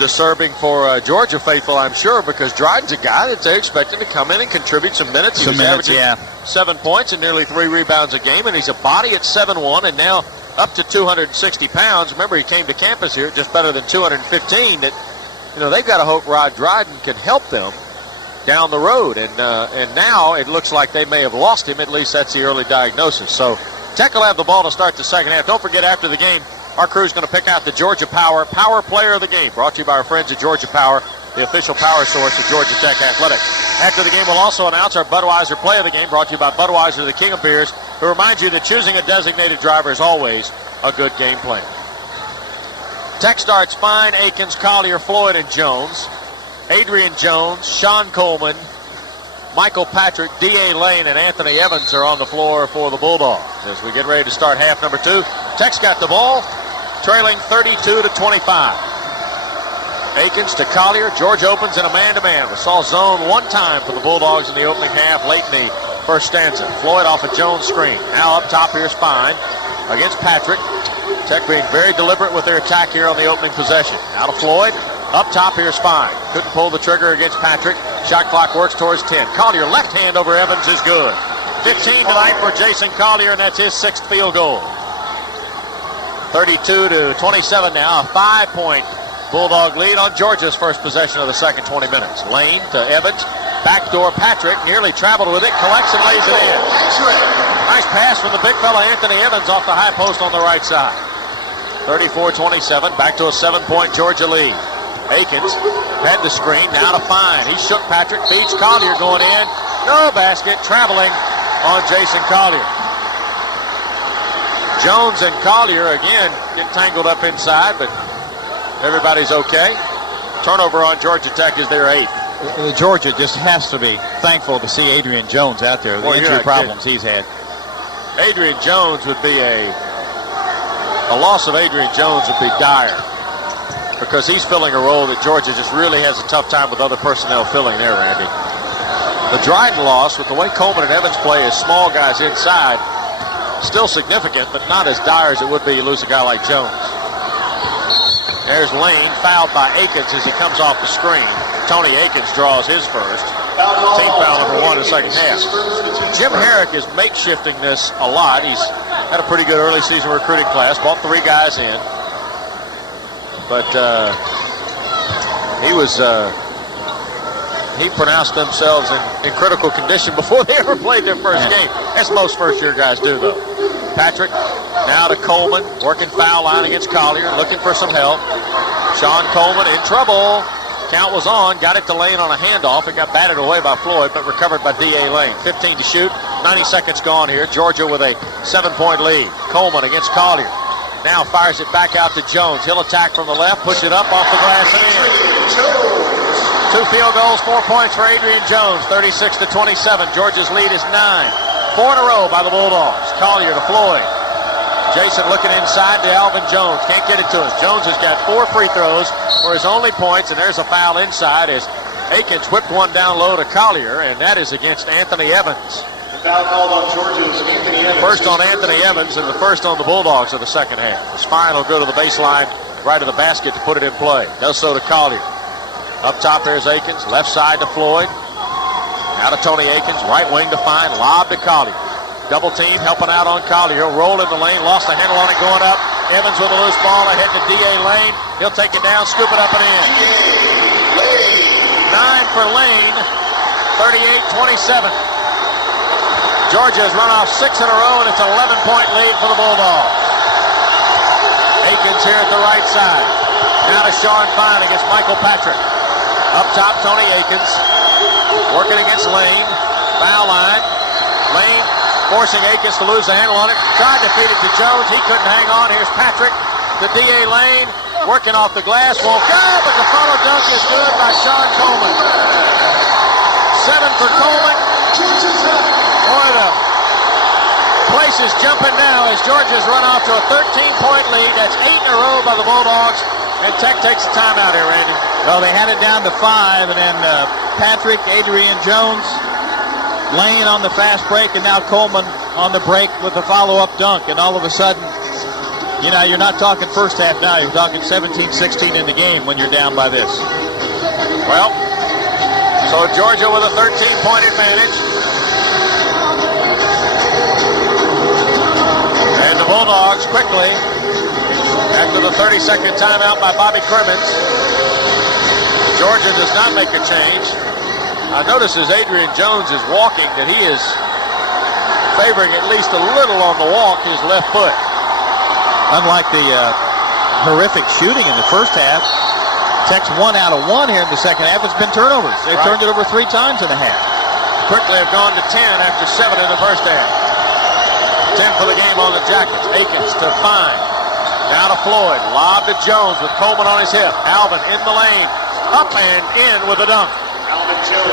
disturbing for Georgia faithful, I'm sure, because Dryden's a guy that they're expecting to come in and contribute some minutes. He was averaging 7 points and nearly 3 rebounds a game, and he's a body at 7'1", and now up to 260 pounds. Remember, he came to campus here just better than 215. That, they've got to hope Rod Dryden can help them down the road, and now it looks like they may have lost him. At least that's the early diagnosis. So Tech will have the ball to start the second half. Don't forget, after the game, our crew's going to pick out the Georgia Power Player of the Game, brought to you by our friends at Georgia Power, the official power source of Georgia Tech Athletics. After the game, we'll also announce our Budweiser Player of the Game, brought to you by Budweiser, the king of beers, who reminds you that choosing a designated driver is always a good game plan. Tech starts fine. Akins, Collier, Floyd, and Jones. Adrian Jones, Sean Coleman, Michael Patrick, D.A. Lane, and Anthony Evans are on the floor for the Bulldogs. As we get ready to start half number 2, Tech's got the ball, trailing 32-25. Akins to Collier. George opens in a man-to-man. We saw zone one time for the Bulldogs in the opening half, late in the first stanza. Floyd off a Jones screen. Now up top, here's Fine against Patrick. Tech being very deliberate with their attack here on the opening possession. Now to Floyd. Up top, here's Fine. Couldn't pull the trigger against Patrick. Shot clock works towards 10. Collier, left hand over Evans is good. 15 tonight for Jason Collier, and that's his 6th field goal. 32-27 now. A 5-point Bulldog lead on Georgia's first possession of the second 20 minutes. Lane to Evans. Backdoor Patrick. Nearly traveled with it. Collects and lays it in. Nice pass from the big fella Anthony Evans off the high post on the right side. 34-27. Back to a 7-point Georgia lead. Akins had the screen, now to Fine. He shook Patrick, beats Collier going in. No basket, traveling on Jason Collier. Jones and Collier again get tangled up inside, but everybody's okay. Turnover on Georgia Tech is their 8th. Georgia just has to be thankful to see Adrian Jones out there. The injury problems he's had. Adrian Jones would be a loss of Adrian Jones would be dire, because he's filling a role that Georgia just really has a tough time with other personnel filling there, Randy. The Dryden loss, with the way Coleman and Evans play as small guys inside, still significant, but not as dire as it would be you lose a guy like Jones. There's Lane, fouled by Akins as he comes off the screen. Tony Akins draws his first. Team foul number 1 in the second half. Jim Herrick is makeshifting this a lot. He's had a pretty good early season recruiting class, brought 3 guys in. But he pronounced themselves in critical condition before they ever played their first game. As most first-year guys do, though. Patrick now to Coleman, working foul line against Collier, looking for some help. Sean Coleman in trouble. Count was on, got it to Lane on a handoff. It got batted away by Floyd, but recovered by D.A. Lane. 15 to shoot, 90 seconds gone here. Georgia with a 7-point lead. Coleman against Collier. Now fires it back out to Jones. He'll attack from the left, push it up off the glass and in. 2 field goals, 4 points for Adrian Jones, 36-27. Georgia's lead is 9. 4 in a row by the Bulldogs. Collier to Floyd. Jason looking inside to Alvin Jones. Can't get it to him. Jones has got 4 free throws for his only points, and there's a foul inside as Akins whipped one down low to Collier, and that is against Anthony Evans. Foul called on Georgia's Anthony Evans. First on Anthony Evans and the first on the Bulldogs of the second half. As Fine will go to the baseline, right of the basket to put it in play. Does so to Collier. Up top there's Akins, left side to Floyd. Now to Tony Akins, right wing to Fine, lob to Collier. Double team helping out on Collier. He'll roll in the lane, lost the handle on it going up. Evans with a loose ball ahead to D.A. Lane. He'll take it down, scoop it up and in. 9 for Lane, 38-27. Georgia has run off 6 in a row, and it's an 11-point lead for the Bulldogs. Akins here at the right side. Now to Sean Fine against Michael Patrick. Up top, Tony Akins. Working against Lane. Foul line. Lane forcing Akins to lose the handle on it. Tried to feed it to Jones. He couldn't hang on. Here's Patrick to D.A. Lane. Working off the glass. Won't go, but the follow dunk is good by Sean Coleman. 7 for Coleman. Boy, the place is jumping now as Georgia's run off to a 13-point lead. That's 8 in a row by the Bulldogs. And Tech takes the timeout here, Randy. Well, they had it down to 5, and then Patrick, Adrian Jones, Lane on the fast break, and now Coleman on the break with the follow-up dunk. And all of a sudden, You know, you're not talking first half now. You're talking 17-16 in the game when you're down by this. Well, so Georgia with a 13-point advantage. And the Bulldogs quickly, after the 30-second timeout by Bobby Crimmins, Georgia does not make a change. I notice as Adrian Jones is walking that he is favoring at least a little on the walk his left foot. Unlike the horrific shooting in the first half, Tech's 1 out of 1 here in the second half. It's been turnovers. They've turned it over 3 times in the half. Quickly have gone to 10 after 7 in the first half. 10 for the game on the Jackets. Akins to Fine. Now to Floyd. Lob to Jones with Coleman on his hip. Alvin in the lane. Up and in with a dunk.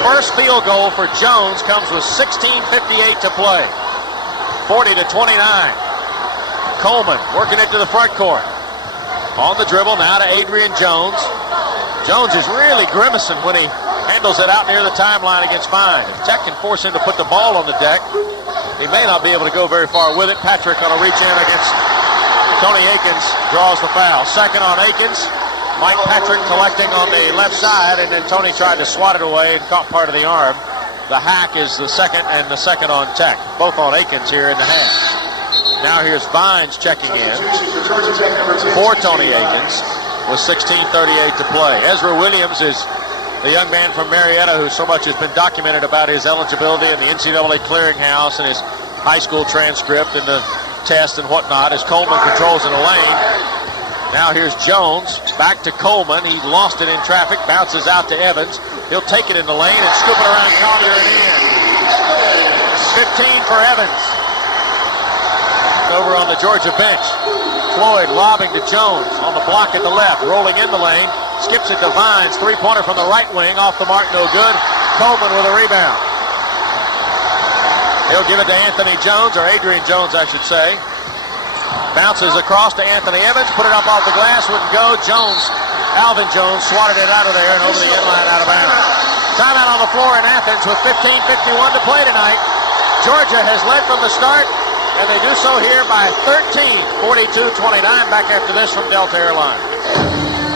First field goal for Jones comes with 16:58 to play. 40-29. Coleman working it to the front court. On the dribble now to Adrian Jones. Jones is really grimacing when he handles it out near the timeline against Fine. If Tech can force him to put the ball on the deck, he may not be able to go very far with it. Patrick on a reach in against Tony Akins draws the foul. Second on Akins. Mike Patrick collecting on the left side, and then Tony tried to swat it away and caught part of the arm. The hack is the second, and the second on Tech. Both on Akins here in the half. Now here's Vines checking in for Tony Akins with 16:38 to play. Ezra Williams is the young man from Marietta who so much has been documented about his eligibility in the NCAA clearinghouse and his high school transcript and the test and whatnot as Coleman controls in the lane. Now here's Jones, back to Coleman. He lost it in traffic, bounces out to Evans. He'll take it in the lane and scoop it around Collier and in. 15 for Evans. Over on the Georgia bench. Floyd lobbing to Jones on the block at the left, rolling in the lane. Skips it to Vines, three-pointer from the right wing, off the mark, no good. Coleman with a rebound. He'll give it to Anthony Jones, or Adrian Jones, I should say. Bounces across to Anthony Evans, put it up off the glass, wouldn't go. Jones, Alvin Jones, swatted it out of there and over the inline out of bounds. Timeout on the floor in Athens with 15:51 to play tonight. Georgia has led from the start, and they do so here by 13, 42-29. Back after this from Delta Airlines.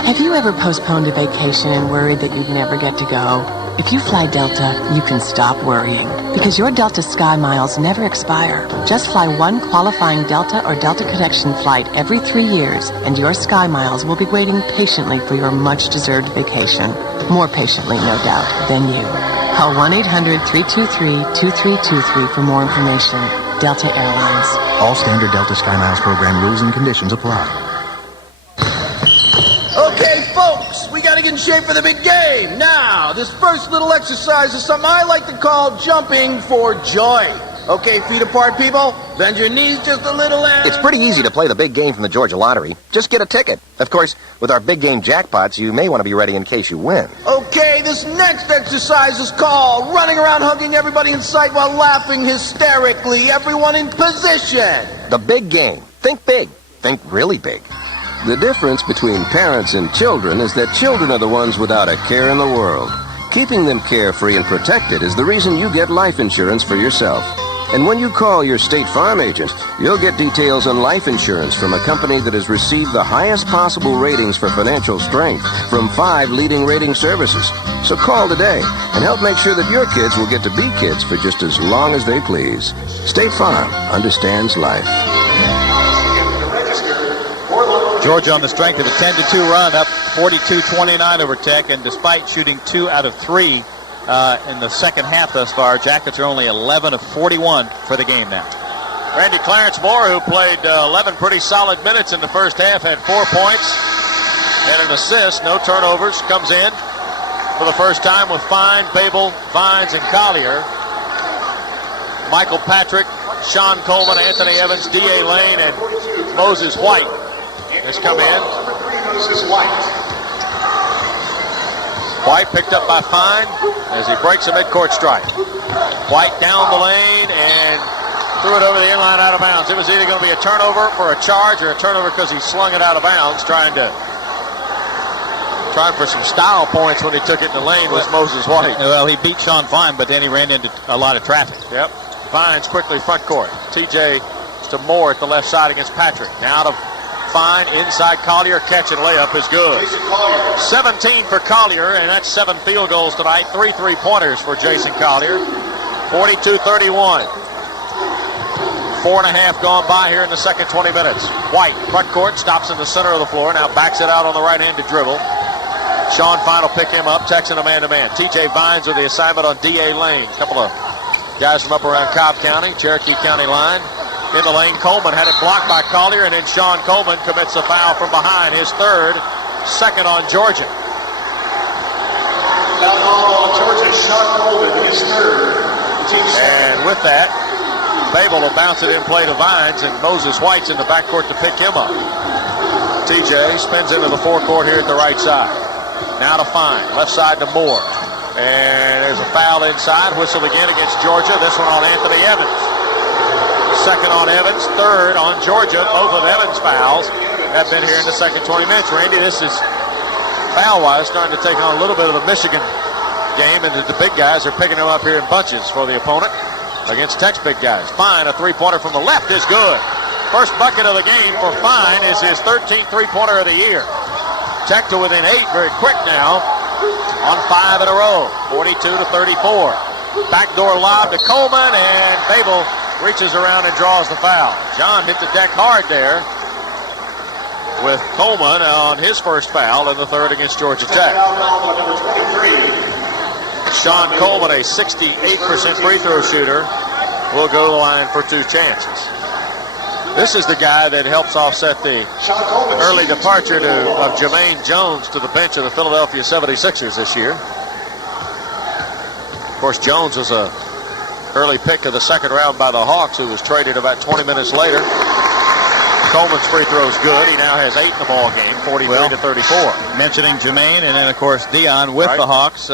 Have you ever postponed a vacation and worried that you'd never get to go? If you fly Delta, you can stop worrying because your Delta Sky Miles never expire. Just fly one qualifying Delta or Delta Connection flight every 3 years, and your Sky Miles will be waiting patiently for your much-deserved vacation. More patiently, no doubt, than you. Call 1-800-323-2323 for more information. Delta Airlines. All standard Delta Sky Miles program rules and conditions apply. Okay, folks, we got to get in shape for the big game. Now, this first little exercise is something I like to call jumping for joy. Okay, feet apart, people. Bend your knees just a little. It's pretty easy to play the big game from the Georgia Lottery. Just get a ticket. Of course, with our big game jackpots, you may want to be ready in case you win. Okay, this next exercise is called running around hugging everybody in sight while laughing hysterically. Everyone in position. The big game. Think big. Think really big. The difference between parents and children is that children are the ones without a care in the world. Keeping them carefree and protected is the reason you get life insurance for yourself. And when you call your State Farm agent, you'll get details on life insurance from a company that has received the highest possible ratings for financial strength from 5 leading rating services. So call today and help make sure that your kids will get to be kids for just as long as they please. State Farm understands life. Georgia on the strength of a 10-2 run, up 42-29 over Tech, and despite shooting 2 out of 3 in the second half thus far, Jackets are only 11 of 41 for the game now. Randy Clarence Moore, who played 11 pretty solid minutes in the first half, had 4 points and an assist. No turnovers. Comes in for the first time with Fine, Babel, Vines, and Collier. Michael Patrick, Sean Coleman, Anthony Evans, D.A. Lane, and Moses White has come in. White picked up by Fine as he breaks a midcourt strike. White down the lane and threw it over the inline out of bounds. It was either going to be a turnover for a charge or a turnover because he slung it out of bounds, trying for some style points when he took it in the lane was Moses White. Well, he beat Sean Fine, but then he ran into a lot of traffic. Yep. Vines quickly front court. TJ to Moore at the left side against Patrick. Now to Fine inside Collier. Catch and layup is good. 17 for Collier, and that's 7 field goals tonight. 3 3-pointers for Jason Collier. 42-31. 4.5 gone by here in the second 20 minutes. White, front court, stops in the center of the floor. Now backs it out on the right-handed dribble. Sean Fine will pick him up. Texan a man-to-man. T.J. Vines with the assignment on D.A. Lane. A couple of guys from up around Cobb County, Cherokee County line. In the lane, Coleman had it blocked by Collier, and then Sean Coleman commits a foul from behind. His third, second on Georgia. Foul on Georgia, Sean Coleman, his third. And with that, Babel will bounce it in play to Vines, and Moses White's in the backcourt to pick him up. TJ spins into the forecourt here at the right side. Now to Fine, left side to Moore. And there's a foul inside, whistled again against Georgia. This one on Anthony Evans. Second on Evans, third on Georgia. Both of Evans' fouls have been here in the second 20 minutes. Randy, this is foul-wise starting to take on a little bit of the Michigan game, and the big guys are picking them up here in bunches for the opponent against Tech's big guys. Fine, a three-pointer from the left is good. First bucket of the game for Fine is his 13th three-pointer of the year. Tech to within 8 very quick now on 5 in a row, 42-34. Backdoor lob to Coleman, and Babel reaches around and draws the foul. John hit the deck hard there with Coleman on his first foul and the third against Georgia Tech. Sean Coleman, a 68% free throw shooter, will go to the line for 2 chances. This is the guy that helps offset the early departure of Jermaine Jones to the bench of the Philadelphia 76ers this year. Of course, Jones was a early pick of the second round by the Hawks, who was traded about 20 minutes later. Coleman's free throw's good. He now has 8 in the ball game, 43-34. Mentioning Jermaine, and then, of course, Dion with the Hawks.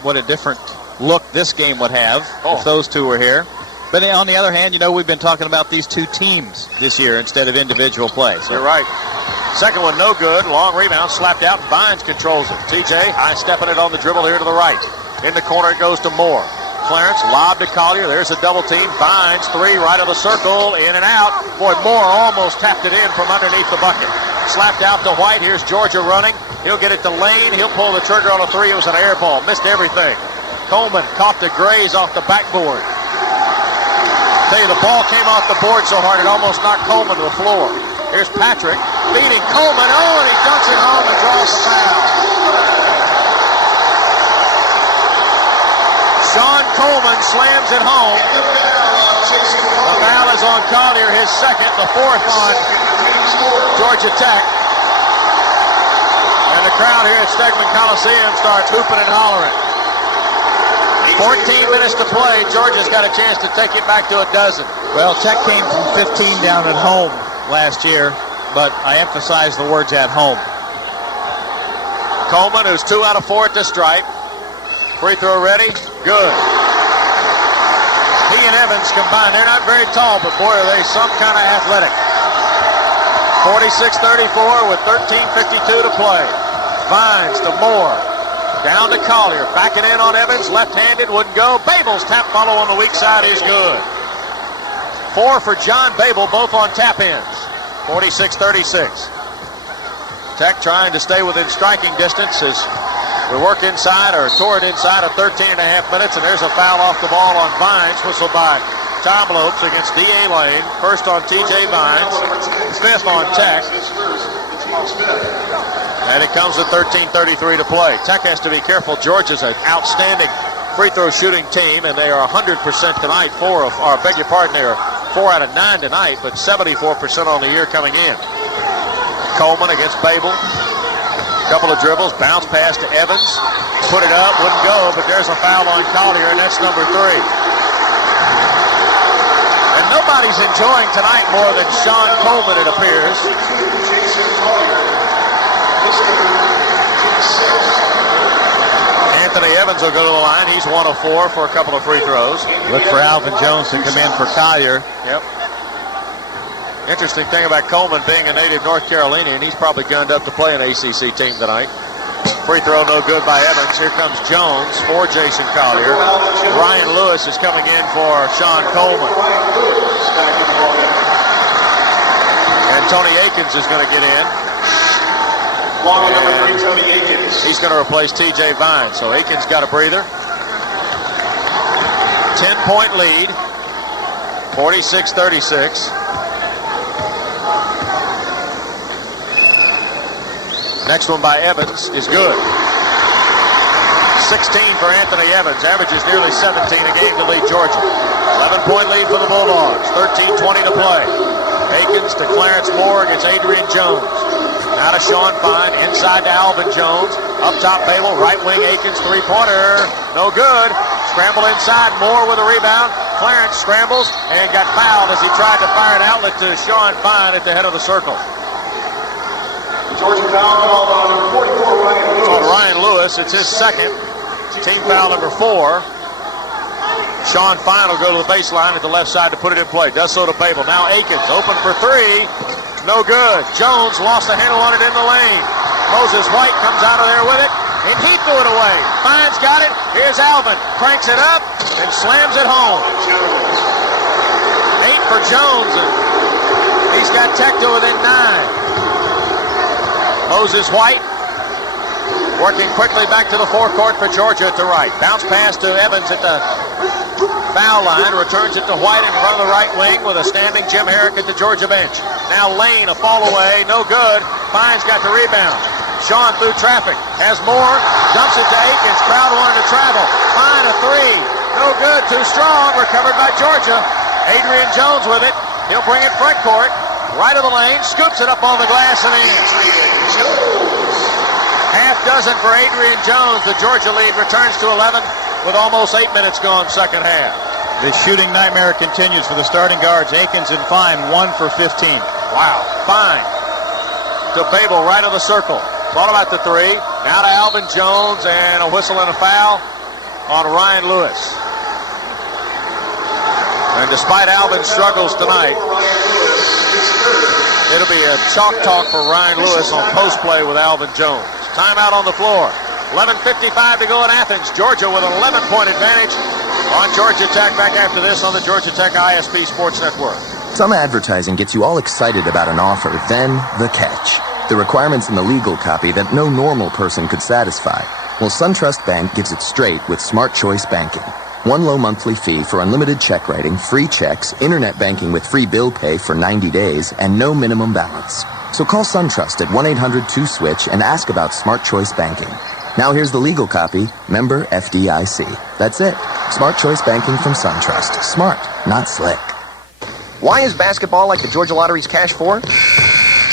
What a different look this game would have if those two were here. But on the other hand, you know, we've been talking about these two teams this year instead of individual play. So. You're right. Second one, no good. Long rebound, slapped out. Vines controls it. TJ high-stepping it on the dribble here to the right. In the corner, it goes to Moore. Clarence, lob to Collier. There's a double team. Vines, 3 right of the circle, in and out. Boy, Moore almost tapped it in from underneath the bucket. Slapped out to White. Here's Georgia running. He'll get it to Lane. He'll pull the trigger on a 3. It was an air ball. Missed everything. Coleman caught the Grays off the backboard. Tell you, the ball came off the board so hard it almost knocked Coleman to the floor. Here's Patrick beating Coleman. Oh, and he dunks it home and draws the foul. Sean Coleman slams it home. The foul is on Collier, his second, the fourth on Georgia Tech. And the crowd here at Stegman Coliseum starts hooping and hollering. 14 minutes to play. Georgia's got a chance to take it back to a dozen. Well, Tech came from 15 down at home last year, but I emphasize the words at home. Coleman, who's 2 out of 4 at the stripe. Free throw ready. Good. He and Evans combined. They're not very tall, but boy, are they some kind of athletic. 46-34 with 13:52 to play. Vines to Moore. Down to Collier. Backing in on Evans. Left-handed. Wouldn't go. Babel's tap follow on the weak side is good. 4 for John Babel, both on tap ins. 46-36. Tech trying to stay within striking distance as we work inside, or toward inside of 13.5 minutes, and there's a foul off the ball on Vines, whistled by Tom Lopes against D.A. Lane. First on T.J. Vines, 5th on Tech. And it comes with 13:33 to play. Tech has to be careful. Georgia's an outstanding free throw shooting team, and they are 100% tonight. They are 4 out of 9 tonight, but 74% on the year coming in. Coleman against Babel. Couple of dribbles, bounce pass to Evans. Put it up, wouldn't go, but there's a foul on Collier, and that's number 3. And nobody's enjoying tonight more than Sean Coleman, it appears. Anthony Evans will go to the line. He's 1 of 4 for a couple of free throws. Look for Alvin Jones to come in for Collier. Yep. Interesting thing about Coleman being a native North Carolinian, he's probably gunned up to play an ACC team tonight. Free throw no good by Evans. Here comes Jones for Jason Collier. Ryan Lewis is coming in for Sean Coleman. And Tony Akins is going to get in. Long number 3, Tony Akins. He's going to replace T.J. Vine. So Akins got a breather. 10-point lead. 46-36. Next one by Evans is good. 16 for Anthony Evans. Averages nearly 17 a game to lead Georgia. 11-point lead for the Bulldogs. 13:20 to play. Akins to Clarence Moore against Adrian Jones. Now to Sean Fine. Inside to Alvin Jones. Up top, Babel. Right wing, Akins. Three-pointer. No good. Scramble inside. Moore with a rebound. Clarence scrambles and got fouled as he tried to fire an outlet to Sean Fine at the head of the circle. Georgia foul called on number 44, Ryan Lewis. On Ryan Lewis, it's his second. Team foul number 4. Sean Fine will go to the baseline at the left side to put it in play. Does so to Babel. Now Akins open for 3. No good. Jones lost the handle on it in the lane. Moses White comes out of there with it, and he threw it away. Fine's got it. Here's Alvin. Cranks it up and slams it home. 8 for Jones, and he's got Tech to within 9. Moses White working quickly back to the forecourt for Georgia at the right. Bounce pass to Evans at the foul line. Returns it to White in front of the right wing with a standing Jim Herrick at the Georgia bench. Now Lane, a fall away. No good. Fine's got the rebound. Sean through traffic. Has more. Dumps it to Akins. Crowd wanted to travel. Fine, a 3. No good. Too strong. Recovered by Georgia. Adrian Jones with it. He'll bring it front court. Right of the lane. Scoops it up on the glass and in. Half dozen for Adrian Jones. The Georgia lead returns to 11 with almost 8 minutes gone second half. The shooting nightmare continues for the starting guards. Akins and Fine, 1 for 15. Wow. Fine. To Babel, right of the circle. Thought about the 3. Now to Alvin Jones, and a whistle and a foul on Ryan Lewis. And despite Alvin's struggles tonight, it'll be a chalk talk for Ryan Lewis on post play with Alvin Jones. Timeout on the floor. 11:55 to go in Athens. Georgia with an 11-point advantage on Georgia Tech. Back after this on the Georgia Tech ISP Sports Network. Some advertising gets you all excited about an offer, then the catch. The requirements in the legal copy that no normal person could satisfy. Well, SunTrust Bank gives it straight with Smart Choice Banking. One low monthly fee for unlimited check writing, free checks, internet banking with free bill pay for 90 days, and no minimum balance. So call SunTrust at 1-800-2-SWITCH and ask about Smart Choice Banking. Now here's the legal copy, member FDIC. That's it. Smart Choice Banking from SunTrust. Smart, not slick. Why is basketball like the Georgia Lottery's Cash 4?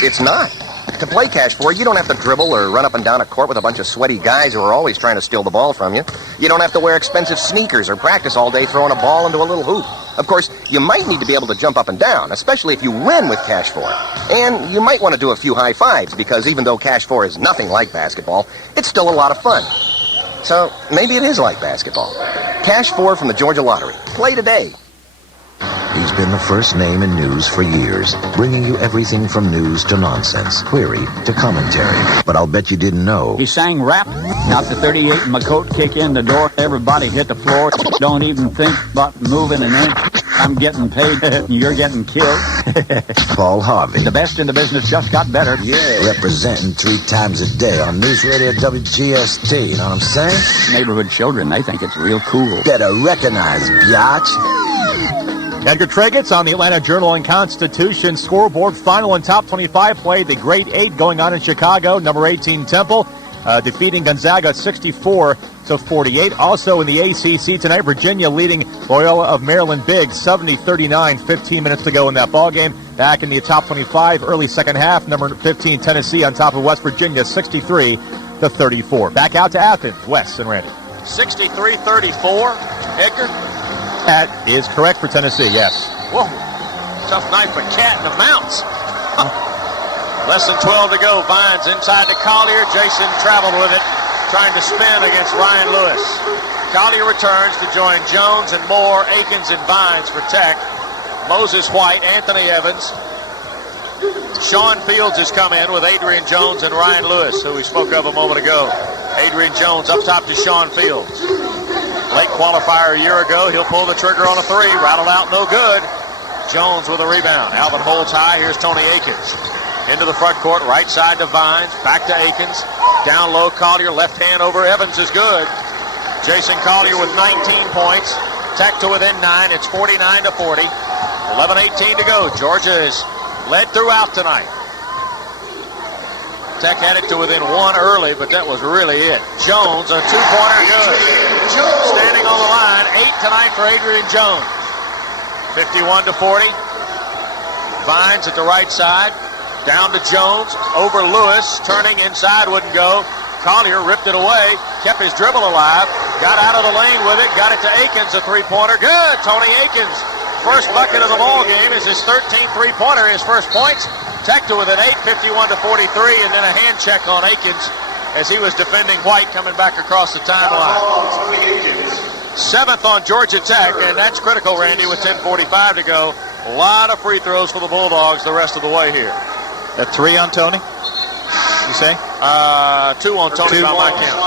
It's not. To play Cash 4, you don't have to dribble or run up and down a court with a bunch of sweaty guys who are always trying to steal the ball from you. You don't have to wear expensive sneakers or practice all day throwing a ball into a little hoop. Of course, you might need to be able to jump up and down, especially if you win with Cash 4. And you might want to do a few high fives, because even though Cash 4 is nothing like basketball, it's still a lot of fun. So maybe it is like basketball. Cash 4 from the Georgia Lottery. Play today. He's been the first name in news for years, bringing you everything from news to nonsense, query to commentary. But I'll bet you didn't know. He sang rap, got the 38 in my coat, kick in the door, everybody hit the floor, don't even think about moving an inch. I'm getting paid, and you're getting killed. Paul Harvey. The best in the business just got better. Yeah. Representing 3 times a day on News Radio WGST, you know what I'm saying? Neighborhood children, they think it's real cool. Better recognize, biatch. Edgar Tregets on the Atlanta Journal and Constitution scoreboard. Final and top 25 play. The Great 8 going on in Chicago. Number 18 Temple defeating Gonzaga 64-48. Also in the ACC tonight, Virginia leading Loyola of Maryland big 70-39. 15 minutes to go in that ball game. Back in the top 25 early second half. Number 15 Tennessee on top of West Virginia 63-34. Back out to Athens. Wes and Randy. 63-34. Edgar. That is correct for Tennessee, yes. Whoa. Tough night for Cat and the Mounts. Less than 12 to go. Vines inside to Collier. Jason traveled with it, trying to spin against Ryan Lewis. Collier returns to join Jones and Moore, Akins and Vines for Tech. Moses White, Anthony Evans. Sean Fields has come in with Adrian Jones and Ryan Lewis, who we spoke of a moment ago. Adrian Jones up top to Sean Fields. Late qualifier a year ago. He'll pull the trigger on a 3. Rattled out, no good. Jones with a rebound. Alvin holds high. Here's Tony Akins. Into the front court, right side to Vines. Back to Akins. Down low, Collier. Left hand over Evans is good. Jason Collier with 19 points. Tech to within 9. It's 49-40. 11:18 to go. Georgia is led throughout tonight. Tech had it to within 1 early, but that was really it. Jones, a two-pointer, good. Standing on the line, 8 tonight for Adrian Jones. 51-40. Vines at the right side. Down to Jones. Over Lewis. Turning inside, wouldn't go. Collier ripped it away. Kept his dribble alive. Got out of the lane with it. Got it to Akins, a three-pointer. Good. Tony Akins. First bucket of the ball game is his 13th three-pointer. His first points. Tech to within 8, 51-43, and then a hand check on Akins as he was defending White coming back across the timeline. 7th on Georgia Tech, and that's critical, Randy, with 10:45 to go. A lot of free throws for the Bulldogs the rest of the way here. That 3 on Tony, you say? 2 on Tony by my count.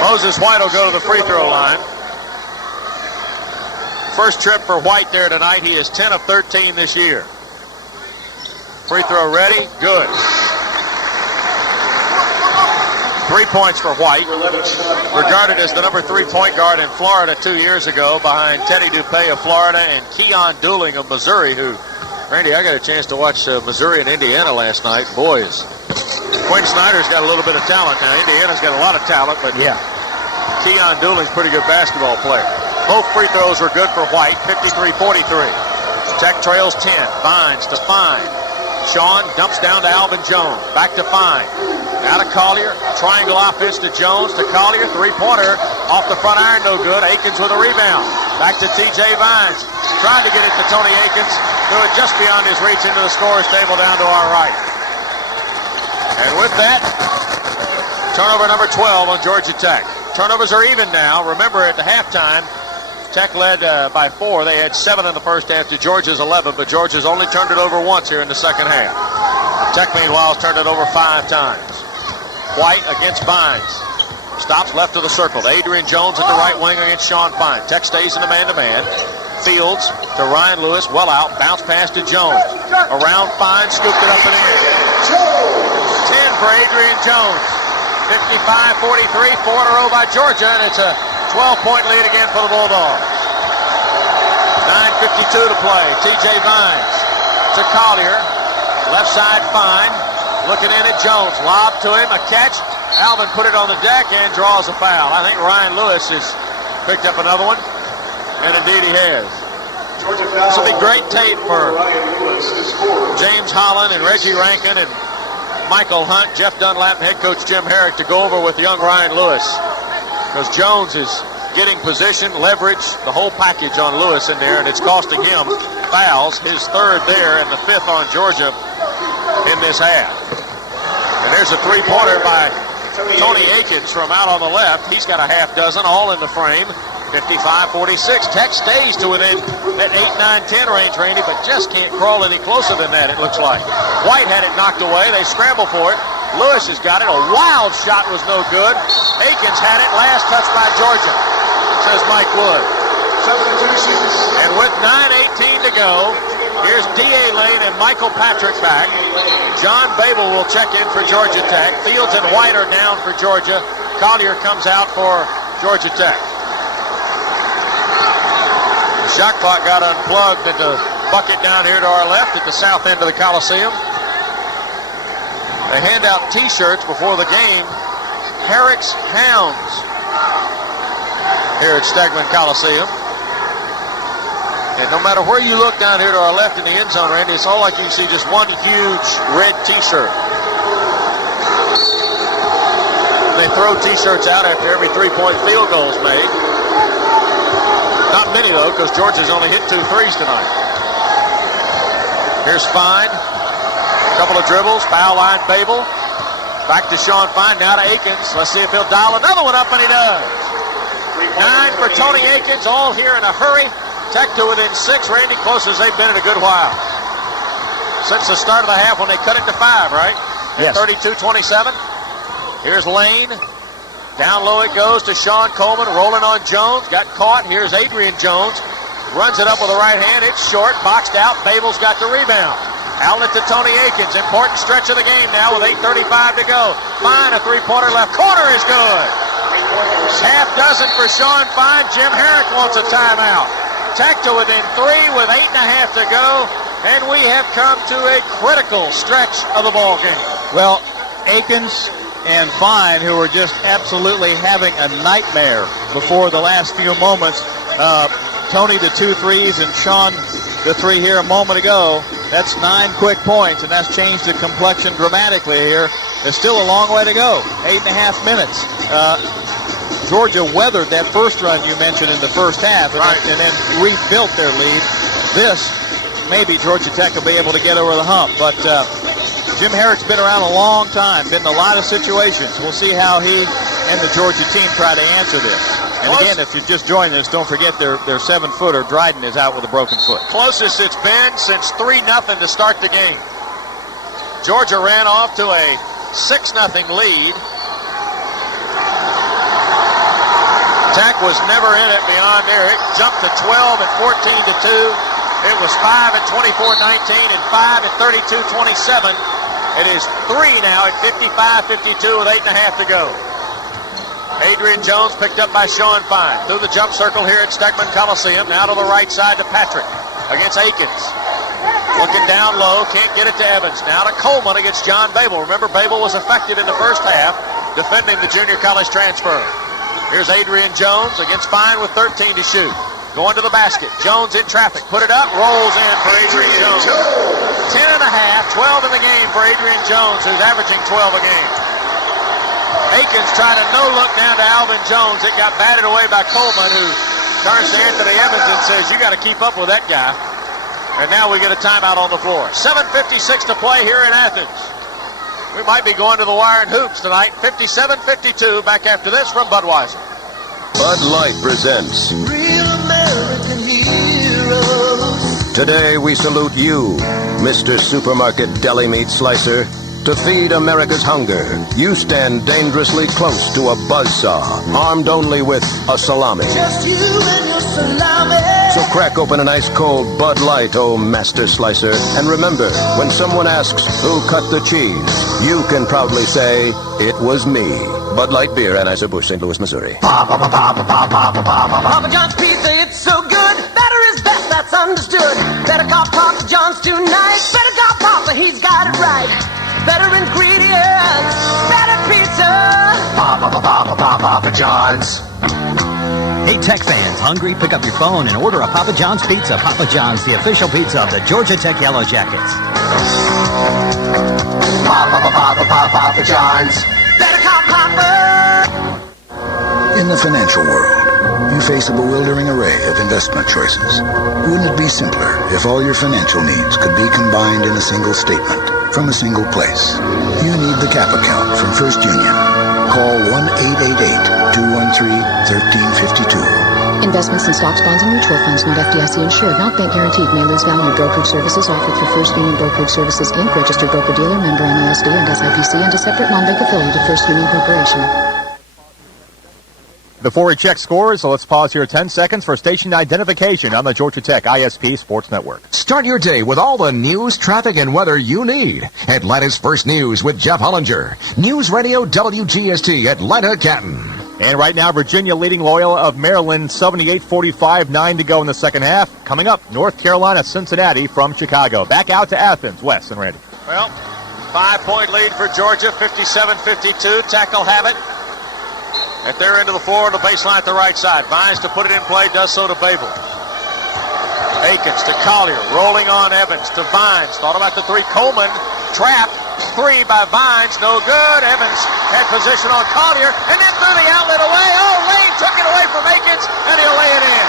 Moses White will go to the free throw line. First trip for White there tonight. He is 10 of 13 this year. Free throw ready. Good. 3 points for White. Regarded as the number 3 point guard in Florida 2 years ago behind Teddy Dupay of Florida and Keon Dooling of Missouri, who, Randy, I got a chance to watch Missouri and Indiana last night. Boys, Quinn Snyder's got a little bit of talent. Now, Indiana's got a lot of talent, but yeah, Keon Dooling's a pretty good basketball player. Both free throws were good for White, 53-43. Tech trails 10. Vines to Fine. Sean dumps down to Alvin Jones. Back to Fine. Out of Collier. Triangle offense to Jones to Collier. Three-pointer off the front iron, no good. Akins with a rebound. Back to T.J. Vines. Tried to get it to Tony Akins. Threw it just beyond his reach into the scorer's table down to our right. And with that, turnover number 12 on Georgia Tech. Turnovers are even now. Remember, at the halftime, Tech led by 4. They had 7 in the first half to Georgia's 11, but Georgia's only turned it over once here in the second half. Tech, meanwhile, has turned it over 5 times. White against Vines. Stops left of the circle. Adrian Jones at the right wing against Sean Fine. Tech stays in the man-to-man. Fields to Ryan Lewis. Well out. Bounce pass to Jones. Around Fine. Scooped it up and in. 10 for Adrian Jones. 55-43. 4 in a row by Georgia, and it's a 12-point lead again for the Bulldogs. 9:52 to play. T.J. Vines to Collier. Left side Fine. Looking in at Jones. Lob to him. A catch. Alvin put it on the deck and draws a foul. I think Ryan Lewis has picked up another one. And indeed he has. This will be great tape for James Holland and Reggie Rankin and Michael Hunt, Jeff Dunlap, and head coach Jim Herrick to go over with young Ryan Lewis. Because Jones is getting position, leverage, the whole package on Lewis in there, and it's costing him fouls, his 3rd there and the 5th on Georgia in this half. And there's a three-pointer by Tony Akins from out on the left. He's got a half dozen, all in the frame. 55-46. Tech stays to within that 8, 9, 10 range, Randy, but just can't crawl any closer than that, it looks like. White had it knocked away. They scramble for it. Lewis has got it. A wild shot was no good. Akins had it. Last touch by Georgia, says Mike Wood. And with 9:18 to go, here's D.A. Lane and Michael Patrick back. John Babel will check in for Georgia Tech. Fields and White are down for Georgia. Collier comes out for Georgia Tech. The shot clock got unplugged at the bucket down here to our left at the south end of the Coliseum. They hand out T-shirts before the game. Herrick's Hounds here at Stegman Coliseum. And no matter where you look down here to our left in the end zone, Randy, it's all like you see just one huge red T-shirt. They throw T-shirts out after every 3-point field goal is made. Not many, though, because Georgia's only hit 2 threes tonight. Here's Fine. A couple of dribbles. Foul line, Babel. Back to Sean Fine. Now to Akins. Let's see if he'll dial another one up, and he does. 9 for Tony Akins, all here in a hurry. Tech to within 6. Randy, close as they've been in a good while. Since the start of the half when they cut it to 5, right? Yes. 32-27. Here's Lane. Down low it goes to Sean Coleman, rolling on Jones. Got caught. Here's Adrian Jones. Runs it up with the right hand. It's short. Boxed out. Babel's got the rebound. Outlet to Tony Akins. Important stretch of the game now with 8:35 to go. Fine, a three-pointer left corner is good. Half dozen for Sean Fine. Jim Herrick wants a timeout. Tech to within 3 with 8.5 to go. And we have come to a critical stretch of the ball game. Well, Akins and Fine, who were just absolutely having a nightmare before the last few moments. Tony the 2 threes and Sean the 3 here a moment ago. That's 9 quick points, and that's changed the complexion dramatically here. There's still a long way to go. 8.5 minutes. Georgia weathered that first run you mentioned in the first half and then rebuilt their lead. This, maybe Georgia Tech will be able to get over the hump, but Jim Herrick's been around a long time, been in a lot of situations. We'll see how he and the Georgia team try to answer this. And again, if you just joined us, don't forget their 7-footer, Dryden, is out with a broken foot. Closest it's been since 3-0 to start the game. Georgia ran off to a 6-0 lead. Tech was never in it beyond there. It jumped to 12 at 14-2. It was 5 at 24-19 and 5 at 32-27. It is 3 now at 55-52 with 8.5 to go. Adrian Jones picked up by Sean Fine. Through the jump circle here at Stegman Coliseum. Now to the right side to Patrick against Akins. Looking down low, can't get it to Evans. Now to Coleman against John Babel. Remember, Babel was effective in the first half, defending the junior college transfer. Here's Adrian Jones against Fine with 13 to shoot. Going to the basket. Jones in traffic. Put it up. Rolls in for Adrian Jones. 10.5, 12 in the game for Adrian Jones, who's averaging 12 a game. Akins tried a no-look down to Alvin Jones. It got batted away by Coleman, who turns to Anthony Evans and says, you got to keep up with that guy. And now we get a timeout on the floor. 7:56 to play here in Athens. We might be going to the wire and hoops tonight. 57-52. Back after this from Budweiser. Bud Light presents Real American heroes. Today we salute you, Mr. Supermarket Deli Meat Slicer. To feed America's hunger, you stand dangerously close to a buzzsaw, armed only with a salami. Just you and your salami. So crack open an ice-cold Bud Light, oh Master Slicer. And remember, when someone asks who cut the cheese, you can proudly say, it was me. Bud Light Beer, Anheuser-Busch, St. Louis, Missouri. Papa John's pizza, it's so good. Better is best, that's understood. Better call Papa John's tonight. Better call Papa, he's got it right. Better ingredients, better pizza. Papa John's. Hey, Tech fans, hungry? Pick up your phone and order a Papa John's pizza. Papa John's, the official pizza of the Georgia Tech Yellow Jackets. Papa John's. Better call Papa. In the financial world, you face a bewildering array of investment choices. Wouldn't it be simpler if all your financial needs could be combined in a single statement from a single place? You need the Cap account from First Union. Call 1-888-213-1352. Investments in stocks, bonds, and mutual funds not FDIC insured, not bank guaranteed, may lose value. Brokerage services offered through First Union Brokerage Services Inc., registered broker-dealer, member NASD and SIPC, and a separate non-bank affiliate of First Union Corporation. Before we check scores, let's pause here 10 seconds for station identification on the Georgia Tech ISP Sports Network. Start your day with all the news, traffic, and weather you need. Atlanta's First News with Jeff Hollinger. News Radio WGST, Atlanta, Canton. And right now, Virginia leading Loyola of Maryland, 78-45, 9 to go in the second half. Coming up, North Carolina, Cincinnati from Chicago. Back out to Athens, Wes and Randy. Well, 5-point lead for Georgia, 57-52. Tech will have it at their end of the floor, the baseline at the right side. Vines to put it in play, does so to Babel. Akins to Collier, rolling on Evans to Vines. Thought about the three. Coleman, trap, 3 by Vines, no good. Evans had position on Collier, and then threw the outlet away. Oh, Lane took it away from Akins, and he'll lay it in.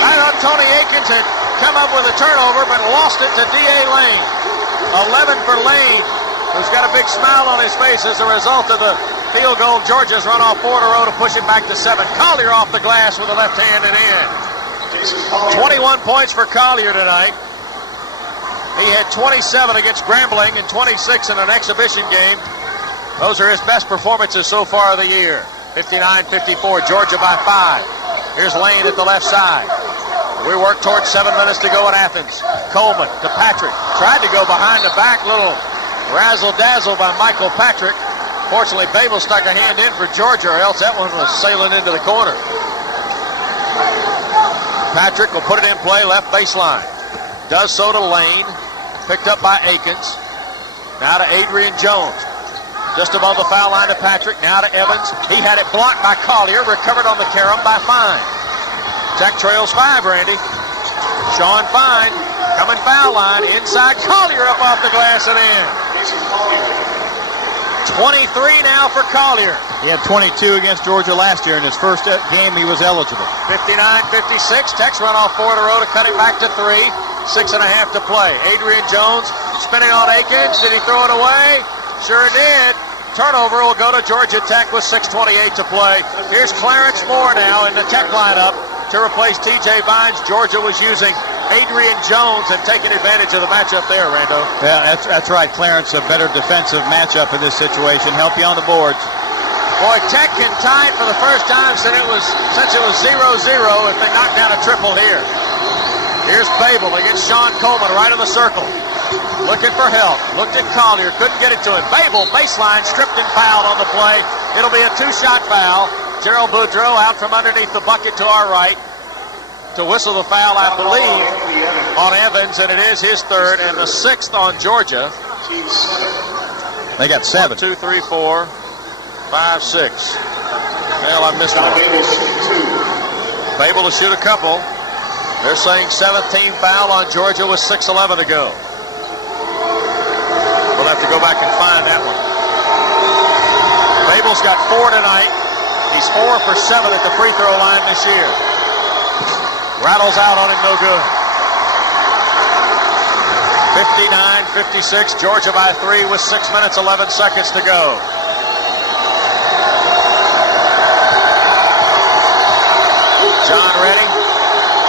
I thought Tony Akins had come up with a turnover, but lost it to D.A. Lane. 11 for Lane, who's got a big smile on his face as a result of the field goal. Georgia's run off 4 in a row to push it back to 7. Collier off the glass with the left hand and in. 21 points for Collier tonight. He had 27 against Grambling and 26 in an exhibition game Those are his best performances so far of the year. 59-54, Georgia by 5. Here's Lane at the left side. We work towards 7 minutes to go in Athens. Coleman to Patrick. Tried to go behind the back. Little razzle-dazzle by Michael Patrick. Fortunately, Babel stuck a hand in for Georgia, or else that one was sailing into the corner. Patrick will put it in play left baseline. Does so to Lane. Picked up by Akins. Now to Adrian Jones. Just above the foul line to Patrick. Now to Evans. He had it blocked by Collier. Recovered on the carom by Fine. Tech trails 5, Randy. Sean Fine coming foul line. Inside Collier up off the glass and in. 23 now for Collier. He had 22 against Georgia last year in his first game he was eligible. 59-56. Tech's run off 4 in a row to cut it back to 3. 6.5 to play. Adrian Jones spinning on Akins. Did he throw it away? Sure did. Turnover will go to Georgia Tech with 6:28 to play. Here's Clarence Moore now in the Tech lineup to replace T.J. Vines. Georgia was using Adrian Jones and taking advantage of the matchup there, Rando. Yeah, that's right. Clarence, a better defensive matchup in this situation. Help you on the boards. Boy, Tech can tie it for the first time since it was 0-0 if they knock down a triple here. Here's Babel against Sean Coleman right of the circle. Looking for help. Looked at Collier. Couldn't get it to him. Babel, baseline, stripped and fouled on the play. It'll be a 2-shot foul. Gerald Boudreau out from underneath the bucket to our right to whistle the foul, I believe, on Evans, and it is his third and the 6th on Georgia. They got 7. 1, 2, 3, 4, 5, 6. Well, I missed one. Babel to shoot a couple. They're saying 17 foul on Georgia with 6:11 to go. We'll have to go back and find that one. Babel's got 4 tonight. He's 4 for 7 at the free throw line this year. Rattles out on him, no good. 59-56, Georgia by 3 with 6 minutes, 11 seconds to go. John Redding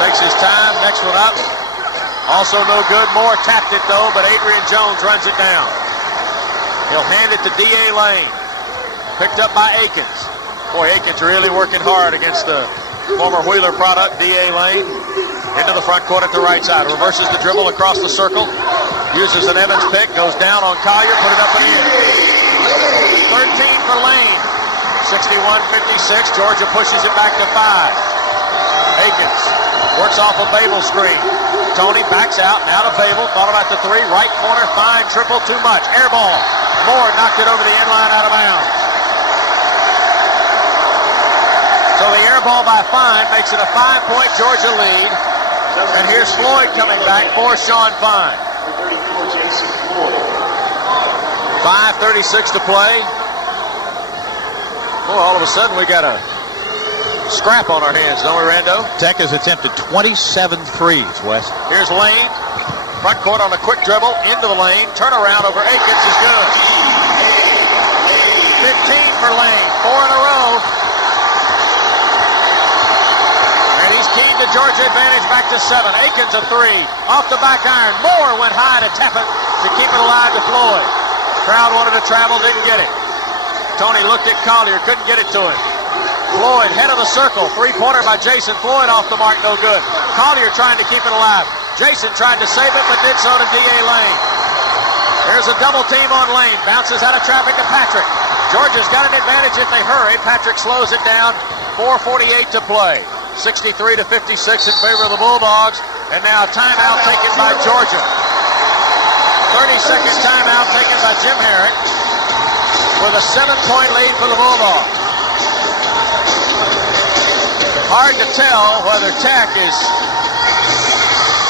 takes his time, next one up. Also no good. Moore tapped it though, but Adrian Jones runs it down. He'll hand it to D.A. Lane. Picked up by Akins. Boy, Akins really working hard against the former Wheeler product, D.A. Lane. Into the front court at the right side. Reverses the dribble across the circle. Uses an Evans pick. Goes down on Collier. Put it up and in. 13 for Lane. 61-56. Georgia pushes it back to 5. Akins works off a Babel screen. Tony backs out. Now to Babel. Followed out to 3. Right corner. Fine. Triple. Too much. Air ball. Moore knocked it over the end line out of bounds. So the air ball by Fine makes it a 5-point Georgia lead. And here's Floyd coming back for Sean Fine. 5:36 to play. Boy, all of a sudden we got a scrap on our hands, don't we, Rando? Tech has attempted 27 threes, Wes. Here's Lane. Front court on a quick dribble. Into the lane. Turnaround over Akins is good. 15 for Lane. 4 in a row. Keyed the Georgia advantage back to 7. Akins a 3. Off the back iron. Moore went high to tap it to keep it alive to Floyd. Crowd wanted to travel, didn't get it. Tony looked at Collier, couldn't get it to him. Floyd, head of the circle. 3-pointer by Jason Floyd off the mark, no good. Collier trying to keep it alive. Jason tried to save it, but did so to D.A. Lane. There's a double team on Lane. Bounces out of traffic to Patrick. Georgia's got an advantage if they hurry. Patrick slows it down. 4:48 to play. 63-56 in favor of the Bulldogs. And now timeout taken by Georgia. 30-second timeout taken by Jim Herrick with a 7-point lead for the Bulldogs. Hard to tell whether Tech is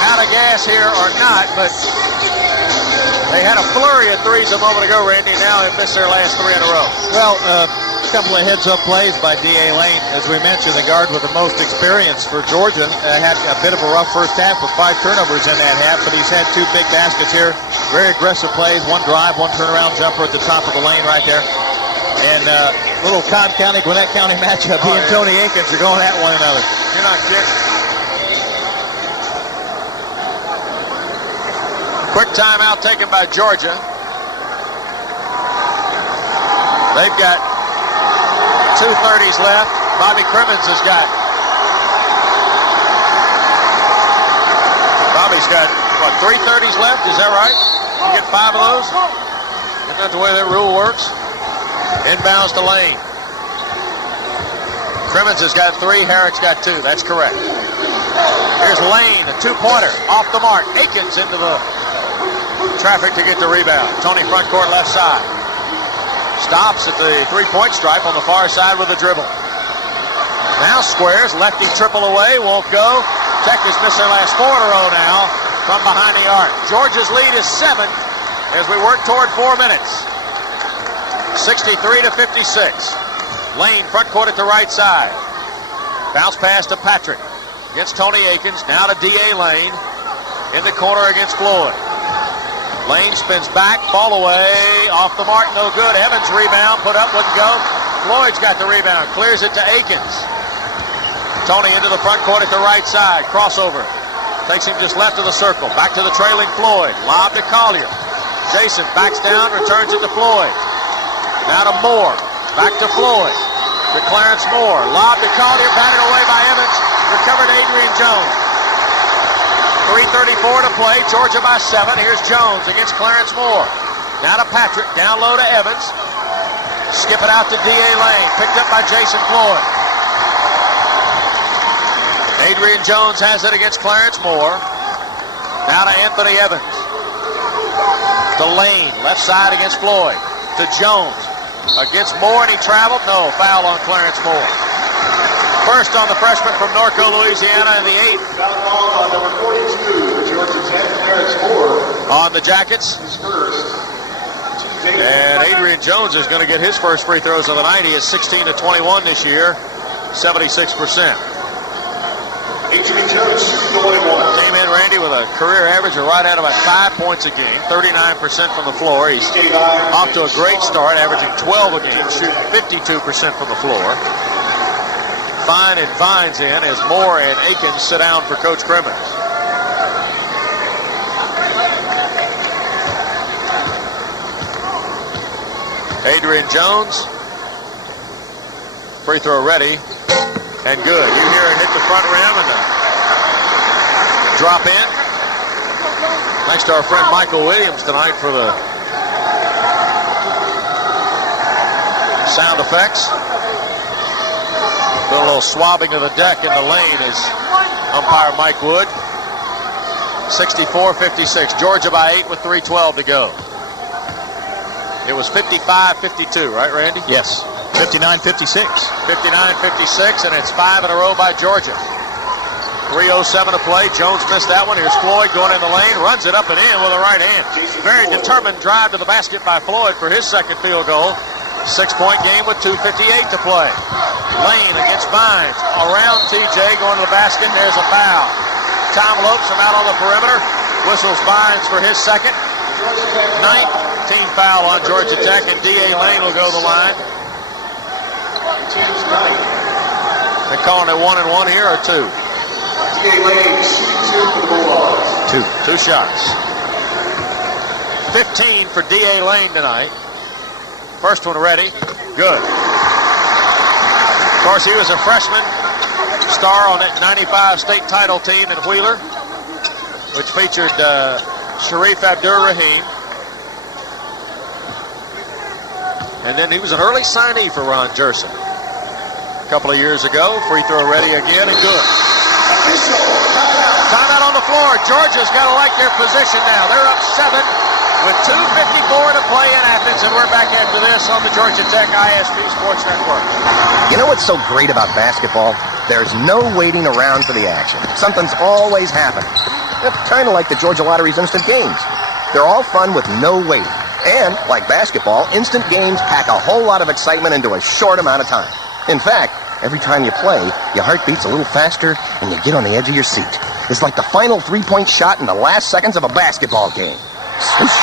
out of gas here or not, but they had a flurry of threes a moment ago, Randy. Now they've missed their last 3 in a row. Well, a couple of heads-up plays by D.A. Lane. As we mentioned, the guard with the most experience for Georgia had a bit of a rough first half with 5 turnovers in that half, but he's had 2 big baskets here. Very aggressive plays, 1 drive, 1 turnaround jumper at the top of the lane right there. And little Cobb County, Gwinnett County matchup. He and Tony Akins are going at one another. You're not kidding. Quick timeout taken by Georgia. They've got 2:30s left. Bobby Crimmins has got. Bobby's got, what, 3:30s left? Is that right? You get 5 of those? Isn't that the way that rule works? Inbounds to Lane. Crimmins has got 3. Herrick's got 2. That's correct. Here's Lane, a 2-pointer. Off the mark. Akins into the traffic to get the rebound. Tony front court left side. Stops at the 3-point stripe on the far side with a dribble. Now squares. Lefty triple away. Won't go. Tech has missed their last 4 in a row now from behind the arc. Georgia's lead is 7 as we work toward 4 minutes. 63 to 56. Lane front court at the right side. Bounce pass to Patrick against Tony Akins. Now to D.A. Lane in the corner against Floyd. Lane spins back, ball away, off the mark, no good. Evans rebound, put up, wouldn't go. Floyd's got the rebound, clears it to Akins. Tony into the front court at the right side, crossover. Takes him just left of the circle, back to the trailing Floyd. Lob to Collier. Jason backs down, returns it to Floyd. Now to Moore, back to Floyd. To Clarence Moore, lob to Collier, batted away by Evans. Recovered Adrian Jones. 3:34 to play, Georgia by 7. Here's Jones against Clarence Moore. Now to Patrick, down low to Evans. Skip it out to D.A. Lane, picked up by Jason Floyd. Adrian Jones has it against Clarence Moore. Now to Anthony Evans. To Lane, left side against Floyd. To Jones, against Moore, and he traveled. No, foul on Clarence Moore. First on the freshman from Norco, Louisiana, in the 8th. On number 42, Georgia's head, Clarence Moore. On the Jackets. And Adrian Jones is going to get his first free throws of the night. He is 16 to 21 this year, 76%. Adrian Jones shooting the way one. Came in, Randy, with a career average of right at about 5 points a game, 39% from the floor. He's off to a great start, averaging 12 a game, shooting 52% from the floor. Fine and Vines in as Moore and Akins sit down for Coach Crimmins. Adrian Jones, free throw ready and good. You hear it hit the front rim and drop in. Thanks to our friend Michael Williams tonight for the sound effects. Doing a little swabbing of the deck in the lane is umpire Mike Wood. 64-56. Georgia by 8 with 3:12 to go. It was 55-52, right, Randy? Yes. 59-56. 59-56, and it's 5 in a row by Georgia. 3:07 to play. Jones missed that one. Here's Floyd going in the lane. Runs it up and in with a right hand. Very determined drive to the basket by Floyd for his second field goal. 6-point game with 2:58 to play. Lane against Vines. Around TJ going to the basket. There's a foul. Tom Lopes from out on the perimeter. Whistles Vines for his second. 19 foul on Georgia Tech, and D.A. Lane will go to the line. They're calling it 1-1 here or 2? D.A. Lane, shooting 2 for the Bulldogs. Two shots. 15 for D.A. Lane tonight. First one ready. Good. Of course, he was a freshman star on that 95 state title team in Wheeler, which featured Sharif Abdur-Rahim. And then he was an early signee for Ron Jerson a couple of years ago. Free throw ready again and good. Timeout on the floor. Georgia's got to like their position now. They're up 7 with 2:54 to play in Athens, and we're back after this on the Georgia Tech ISP Sports Network. You know what's so great about basketball? There's no waiting around for the action. Something's always happening. It's kind of like the Georgia Lottery's instant games. They're all fun with no waiting. And, like basketball, instant games pack a whole lot of excitement into a short amount of time. In fact, every time you play, your heart beats a little faster and you get on the edge of your seat. It's like the final 3-point shot in the last seconds of a basketball game. Swoosh.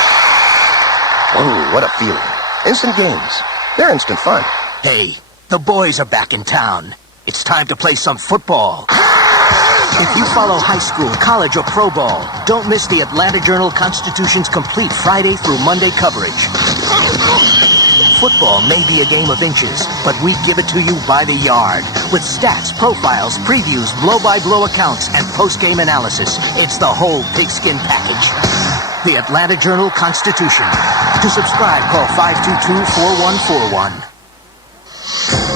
Whoa, what a feeling. Instant games. They're instant fun. Hey, the boys are back in town. It's time to play some football. If you follow high school, college, or pro ball, don't miss the Atlanta Journal-Constitution's complete Friday through Monday coverage. Football may be a game of inches, but we give it to you by the yard. With stats, profiles, previews, blow-by-blow accounts, and post-game analysis, it's the whole pigskin package. The Atlanta Journal-Constitution. To subscribe, call 522-4141.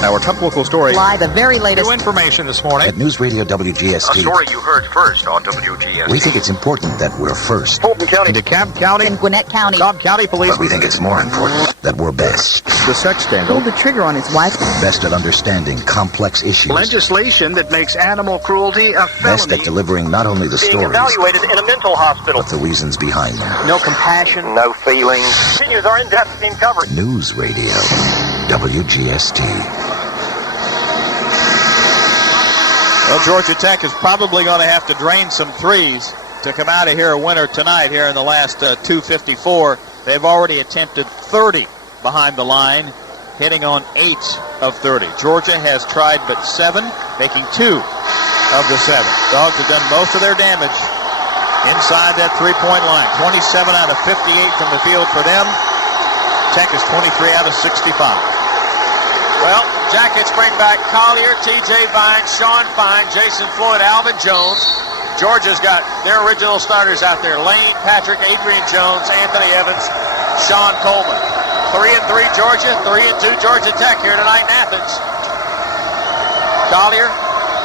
Our top local story. Live, the very latest New information this morning. At News Radio WGST. A story you heard first on WGST. We think it's important that we're first. Fulton County. DeKalb County. in Gwinnett County. Cobb County Police. But we think it's more important that we're best. The sex scandal. Pulled the trigger on his wife. Best at understanding complex issues. Legislation that makes animal cruelty a felony. Best at delivering not only the being stories, evaluated in a mental hospital. but the reasons behind them. No compassion. No feelings. Continues our in-depth team coverage. News Radio WGST. Well, Georgia Tech is probably going to have to drain some threes to come out of here a winner tonight here in the last 2:54. They've already attempted 30 behind the line, hitting on 8 of 30. Georgia has tried but 7, making 2 of the 7. Dogs have done most of their damage inside that three-point line. 27 out of 58 from the field for them. Tech is 23 out of 65. Well, Jackets bring back Collier, T.J. Vines, Sean Fine, Jason Floyd, Alvin Jones. Georgia's got their original starters out there. Lane, Patrick, Adrian Jones, Anthony Evans, Sean Coleman. 3-3 Georgia, 3-2 Georgia Tech here tonight in Athens. Collier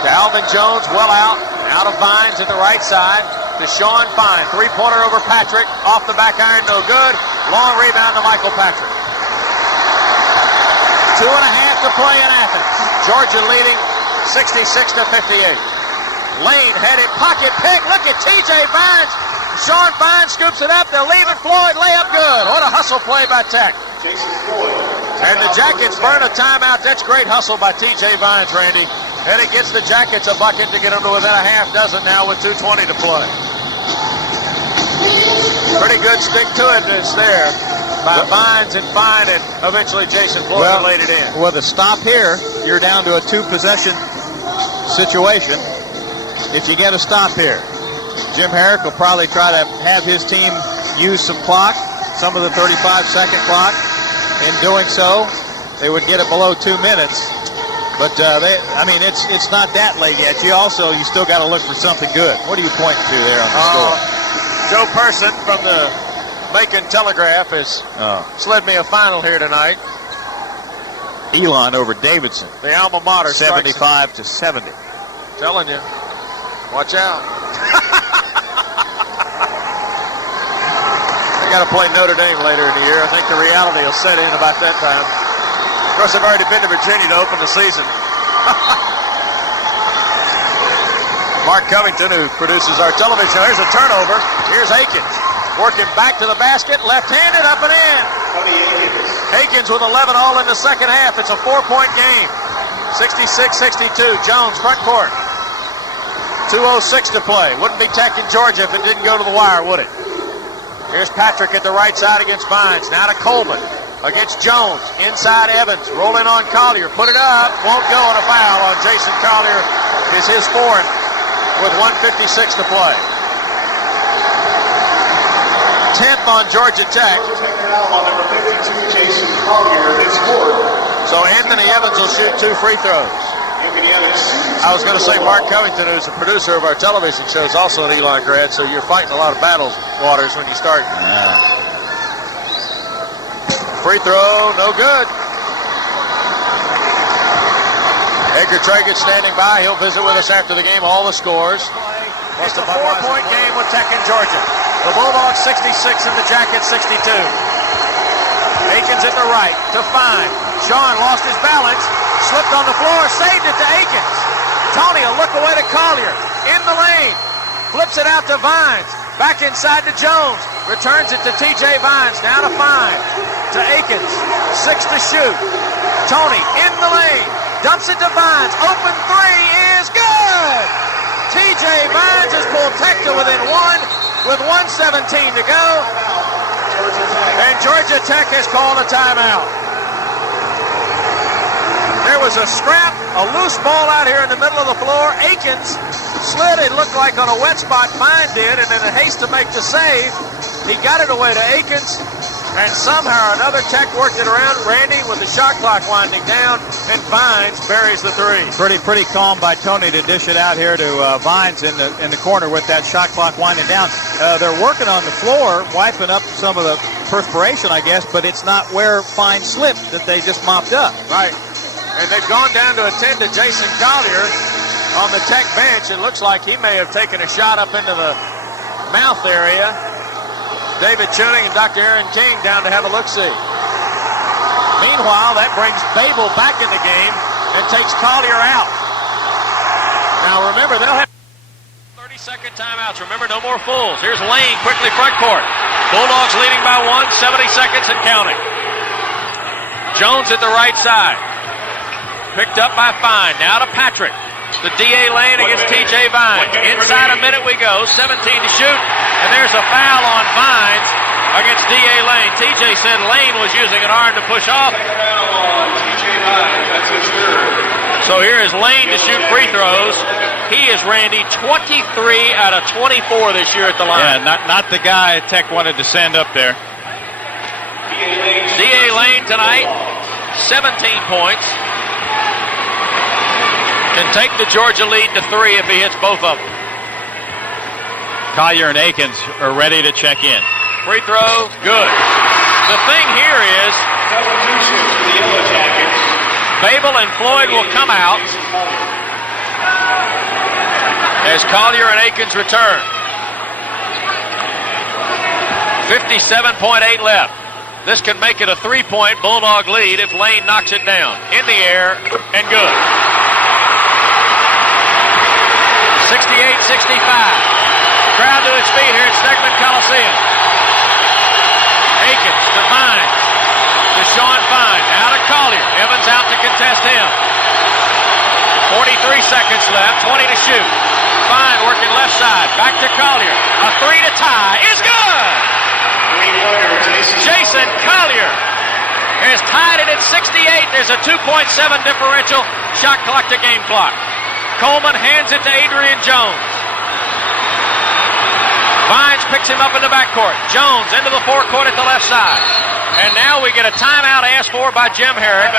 to Alvin Jones, well out of Vines at the right side to Sean Fine. Three-pointer over Patrick, off the back iron, no good. Long rebound to Michael Patrick. 2.5 to play in Athens. Georgia leading 66-58. Lane headed, pocket pick. Look at T.J. Vines. Sean Fine scoops it up. They'll leave it. Floyd, layup good. What a hustle play by Tech. And the Jackets burn a timeout. That's great hustle by T.J. Vines, Randy. And it gets the Jackets a bucket to get them to within a half dozen now with 2:20 to play. Pretty good stick-to-itness there by Vines and Fine, and eventually Jason Floyd laid it in. With a stop here, you're down to a 2-possession situation if you get a stop here. Jim Herrick will probably try to have his team use some clock, some of the 35-second clock. In doing so, they would get it below 2 minutes. But, it's not that late yet. You still got to look for something good. What are you pointing to there on the score? Joe Person from the Macon Telegraph has slid me a final here tonight. Elon over Davidson. The alma mater 75-70. Telling you. Watch out. They got to play Notre Dame later in the year. I think the reality will set in about that time. Of course, I've already been to Virginia to open the season. Mark Covington, who produces our television. There's a turnover. Here's Akins. Working back to the basket. Left-handed, up and in. Akins with 11 all in the second half. It's a 4-point game. 66-62. Jones, front court. 2:06 to play. Wouldn't be Tech in Georgia if it didn't go to the wire, would it? Here's Patrick at the right side against Vines. Now to Coleman against Jones. Inside Evans. Rolling on Collier. Put it up. Won't go on a foul on Jason Collier. Is his fourth with 1:56 to play. 10th on Georgia Tech. So Anthony Evans will shoot 2 free throws. I was going to say Mark Covington, who's a producer of our television show, is also an Elon grad, so you're fighting a lot of battle waters when you start. Yeah. Free throw, no good. Edgar Traggett standing by. He'll visit with us after the game. All the scores. It's a 4-point game with Tech in Georgia. The Bulldogs 66 and the Jackets 62. Akins at the right to Fine. Sean lost his balance. Slipped on the floor, saved it to Akins. Tony will look away to Collier. In the lane. Flips it out to Vines. Back inside to Jones. Returns it to T.J. Vines. Now to Fine. To Akins. 6 to shoot. Tony in the lane. Dumps it to Vines. Open 3 is good. T.J. Vines has pulled Tech to within 1 with 1:17 to go. And Georgia Tech has called a timeout. There was a scrap, a loose ball out here in the middle of the floor. Akins slid, it looked like on a wet spot. Fine did, and in a haste to make the save, he got it away to Akins. And somehow another Tech worked it around. Randy with the shot clock winding down, and Vines buries the three. Pretty calm by Tony to dish it out here to Vines in the corner with that shot clock winding down. They're working on the floor, wiping up some of the perspiration, I guess, but it's not where Fine slipped that they just mopped up. Right. And they've gone down to attend to Jason Collier on the Tech bench. It looks like he may have taken a shot up into the mouth area. David Tuning and Dr. Aaron King down to have a look-see. Meanwhile, that brings Babel back in the game and takes Collier out. Now remember, they'll have 30-second timeouts. Remember, no more fools. Here's Lane quickly front court. Bulldogs leading by 1, 70 seconds and counting. Jones at the right side. Picked up by Fine. Now to Patrick. The DA Lane against TJ Vines. Inside a minute we go. 17 to shoot. And there's a foul on Vines against DA Lane. TJ said Lane was using an arm to push off. So here is Lane to shoot free throws. He is, Randy, 23 out of 24 this year at the line. Yeah, not the guy Tech wanted to send up there. DA Lane tonight, 17 points. Can take the Georgia lead to 3 if he hits both of them. Collier and Akins are ready to check in. Free throw, good. The thing here is Babel and Floyd will come out as Collier and Akins return. 57.8 left. This can make it a 3-point Bulldog lead if Lane knocks it down. In the air and good. 68-65. Crowd to its feet here at Stegman Coliseum. Akins to Vines. To Sean Fine. Now to Collier. Evans out to contest him. 43 seconds left. 20 to shoot. Fine working left side. Back to Collier. A 3 to tie is good. Jason Collier has tied it at 68. There's a 2.7 differential. Shot clock to game clock. Coleman hands it to Adrian Jones. Vines picks him up in the backcourt. Jones into the forecourt at the left side. And now we get a timeout asked for by Jim Herrick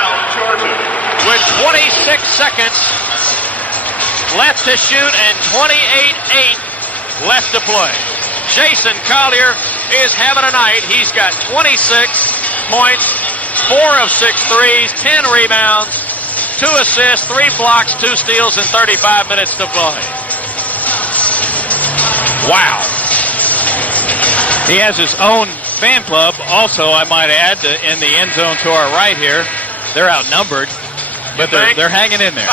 with 26 seconds left to shoot and 28-8 left to play. Jason Collier is having a night. He's got 26 points, 4 of 6 threes, 10 rebounds, 2 assists, 3 blocks, 2 steals, and 35 minutes to play. Wow. He has his own fan club also, I might add, in the end zone to our right here. They're outnumbered, but they're hanging in there.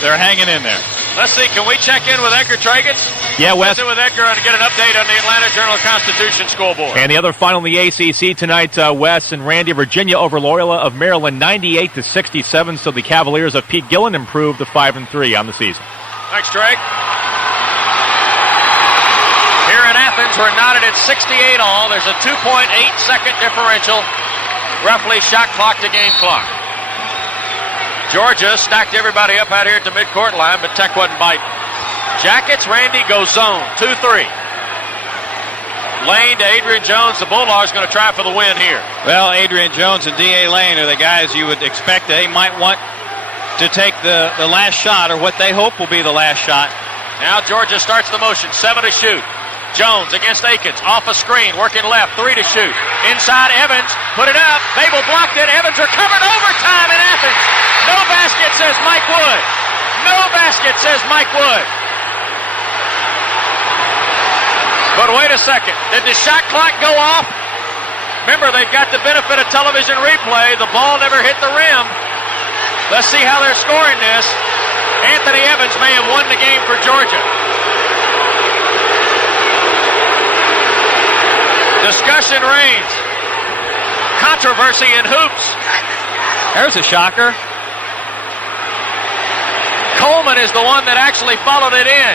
They're hanging in there. Let's see, can we check in with Edgar Tragus? Yeah, Wes. Let's with Edgar and get an update on the Atlanta Journal-Constitution scoreboard. And the other final in the ACC tonight, Wes and Randy, Virginia over Loyola of Maryland, 98-67. So the Cavaliers of Pete Gillen improved to 5-3 on the season. Thanks, Drake. Here in Athens, we're knotted at 68 all. There's a 2.8-second differential, roughly shot clock to game clock. Georgia stacked everybody up out here at the midcourt line, but Tech wasn't biting. Jackets, Randy goes zone, 2-3. Lane to Adrian Jones. The Bulldogs going to try for the win here. Well, Adrian Jones and D.A. Lane are the guys you would expect they might want to take the last shot, or what they hope will be the last shot. Now Georgia starts the motion, 7 to shoot. Jones against Akins, off a screen, working left, 3 to shoot. Inside Evans, put it up. Babel blocked it. Evans recovered overtime in Athens. No basket, says Mike Wood. No basket, says Mike Wood. But wait a second. Did the shot clock go off? Remember, they've got the benefit of television replay. The ball never hit the rim. Let's see how they're scoring this. Anthony Evans may have won the game for Georgia. Discussion reigns. Controversy in hoops. There's a shocker. Coleman is the one that actually followed it in.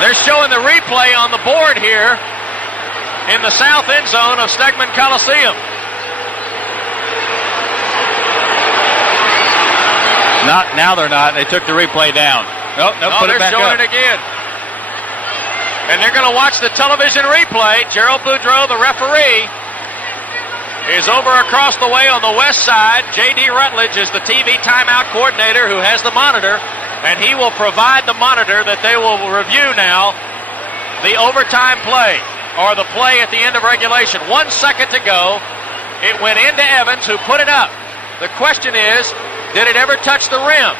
They're showing the replay on the board here in the south end zone of Stegman Coliseum. Now they're not. They took the replay down. Nope, put it back up. They're showing it again. And they're going to watch the television replay. Gerald Boudreau, the referee, is over across the way on the west side. J.D. Rutledge is the TV timeout coordinator who has the monitor, and he will provide the monitor that they will review now the overtime play, or the play at the end of regulation. 1 second to go. It went into Evans, who put it up. The question is, did it ever touch the rim?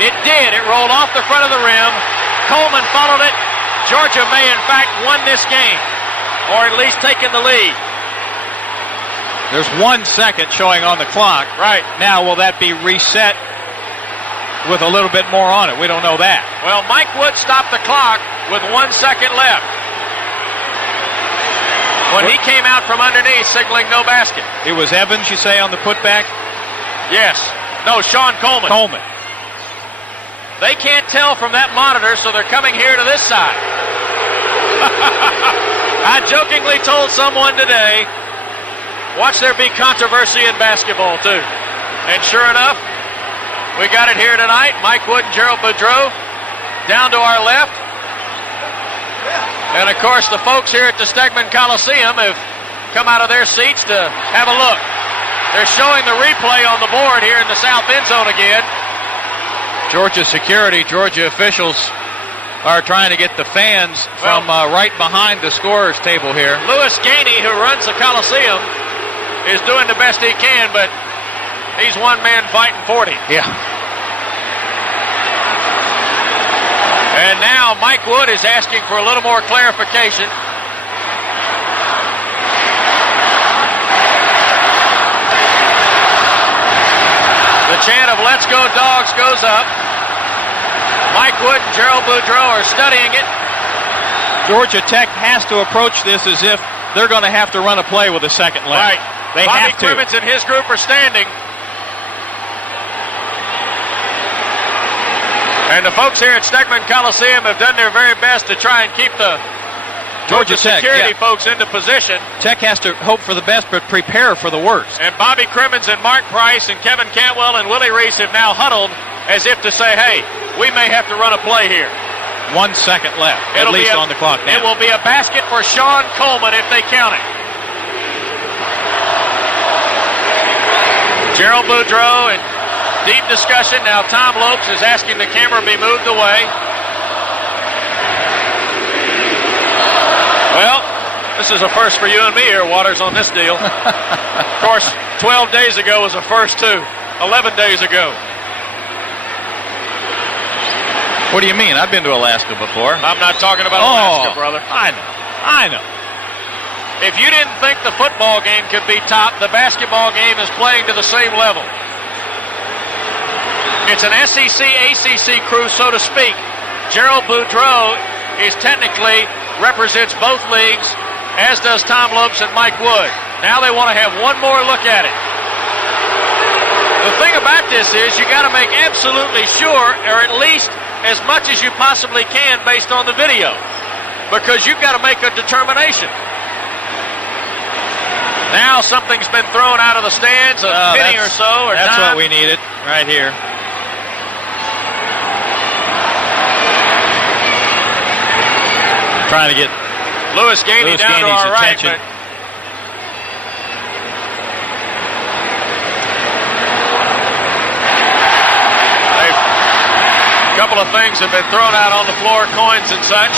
It did. It rolled off the front of the rim. Coleman followed it. Georgia may, in fact, won this game, or at least taken the lead. There's 1 second showing on the clock. Right. Now, will that be reset with a little bit more on it? We don't know that. Well, Mike Wood stopped the clock with 1 second left when he came out from underneath signaling no basket. It was Evans, you say, on the putback? Yes. No, Sean Coleman. Coleman. They can't tell from that monitor, so they're coming here to this side. I jokingly told someone today, watch there be controversy in basketball, too. And sure enough, we got it here tonight. Mike Wood and Gerald Boudreau down to our left. And, of course, the folks here at the Stegman Coliseum have come out of their seats to have a look. They're showing the replay on the board here in the south end zone again. Georgia security, Georgia officials are trying to get the fans from right behind the scorer's table here. Louis Gainey, who runs the Coliseum, is doing the best he can, but he's one man fighting 40. Yeah. And now Mike Wood is asking for a little more clarification. The chant of "Let's Go Dogs" goes up. Mike Wood and Gerald Boudreau are studying it. Georgia Tech has to approach this as if they're going to have to run a play with a second left. Right. They Bobby have to. Crimmins and his group are standing. And the folks here at Stegman Coliseum have done their very best to try and keep the Georgia Tech, security folks into position. Tech has to hope for the best, but prepare for the worst. And Bobby Crimmins and Mark Price and Kevin Cantwell and Willie Reese have now huddled as if to say, hey, we may have to run a play here. 1 second left, at least on the clock now. It will be a basket for Sean Coleman if they count it. Gerald Boudreau and deep discussion. Now Tom Lopes is asking the camera be moved away. Well, this is a first for you and me here, Waters, on this deal. Of course, 12 days ago was a first, too. 11 days ago. What do you mean? I've been to Alaska before. I'm not talking about Alaska, brother. I know. If you didn't think the football game could be topped, the basketball game is playing to the same level. It's an SEC, ACC crew, so to speak. Gerald Boudreau is technically represents both leagues, as does Tom Lopes and Mike Wood. Now they want to have one more look at it. The thing about this is you got to make absolutely sure, or at least as much as you possibly can based on the video, because you've got to make a determination. Now something's been thrown out of the stands, a penny or so, or that's dime. what we needed right here. Trying to get Louis Gainey down to our right, attention. but a couple of things have been thrown out on the floor, coins and such.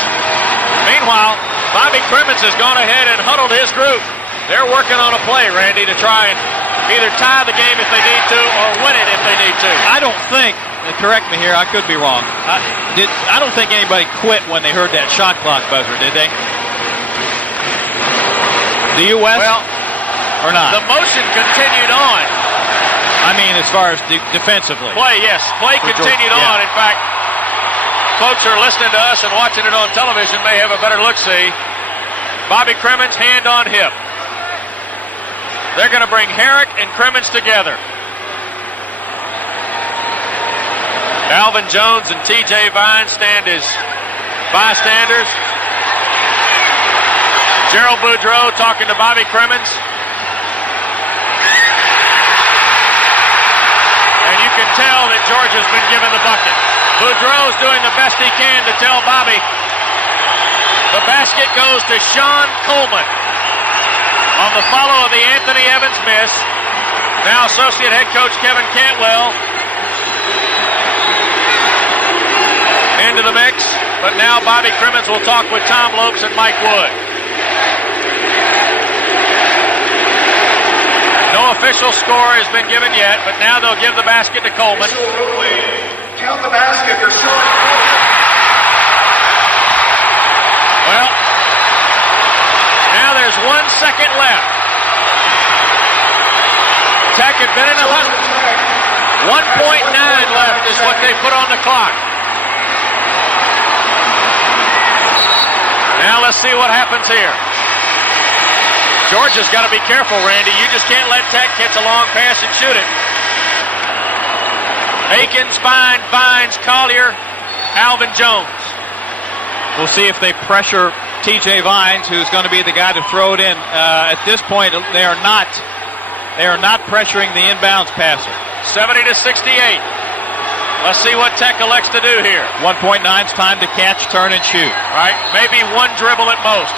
Meanwhile, Bobby Crimmins has gone ahead and huddled his group. They're working on a play, Randy, to try and either tie the game if they need to or win it if they need to. I don't think, correct me here, I could be wrong. I don't think anybody quit when they heard that shot clock buzzer, did they? Do you, Wes? Well, or not? The motion continued on. I mean, as far as defensively. Play, yes. Play continued on. In fact, folks who are listening to us and watching it on television may have a better look-see. Bobby Crimmins, hand on hip. They're going to bring Herrick and Crimmins together. Alvin Jones and T.J. Vine stand as bystanders. Gerald Boudreau talking to Bobby Crimmins. And you can tell that Georgia's been given the bucket. Boudreau's doing the best he can to tell Bobby, The basket goes to Sean Coleman on the follow of the Anthony Evans miss. Now associate head coach Kevin Cantwell into the mix, but now Bobby Crimmins will talk with Tom Lopes and Mike Wood. No official score has been given yet, but now they'll give the basket to Coleman. Count the basket for Sean. Well, now there's 1 second left. Tech had been in a 1.9 left is what they put on the clock. Now let's see what happens here. Georgia's got to be careful, Randy. You just can't let Tech catch a long pass and shoot it. Akins, Vines, Collier, Alvin Jones. We'll see if they pressure T.J. Vines, who's going to be the guy to throw it in. At this point, they are not pressuring the inbounds passer. 70-68. Let's see what Tech elects to do here. 1.9's time to catch, turn, and shoot. Right, maybe one dribble at most.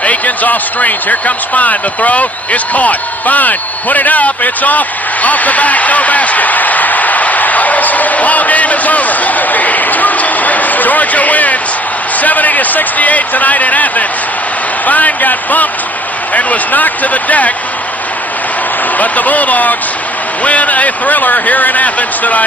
Akins off screens. Here comes Fine. The throw is caught. Fine, put it up. It's off the back. No basket. Ball game is over. Georgia wins 70-68 tonight in Athens. Fine got bumped and was knocked to the deck, but the Bulldogs win a thriller here in Athens tonight.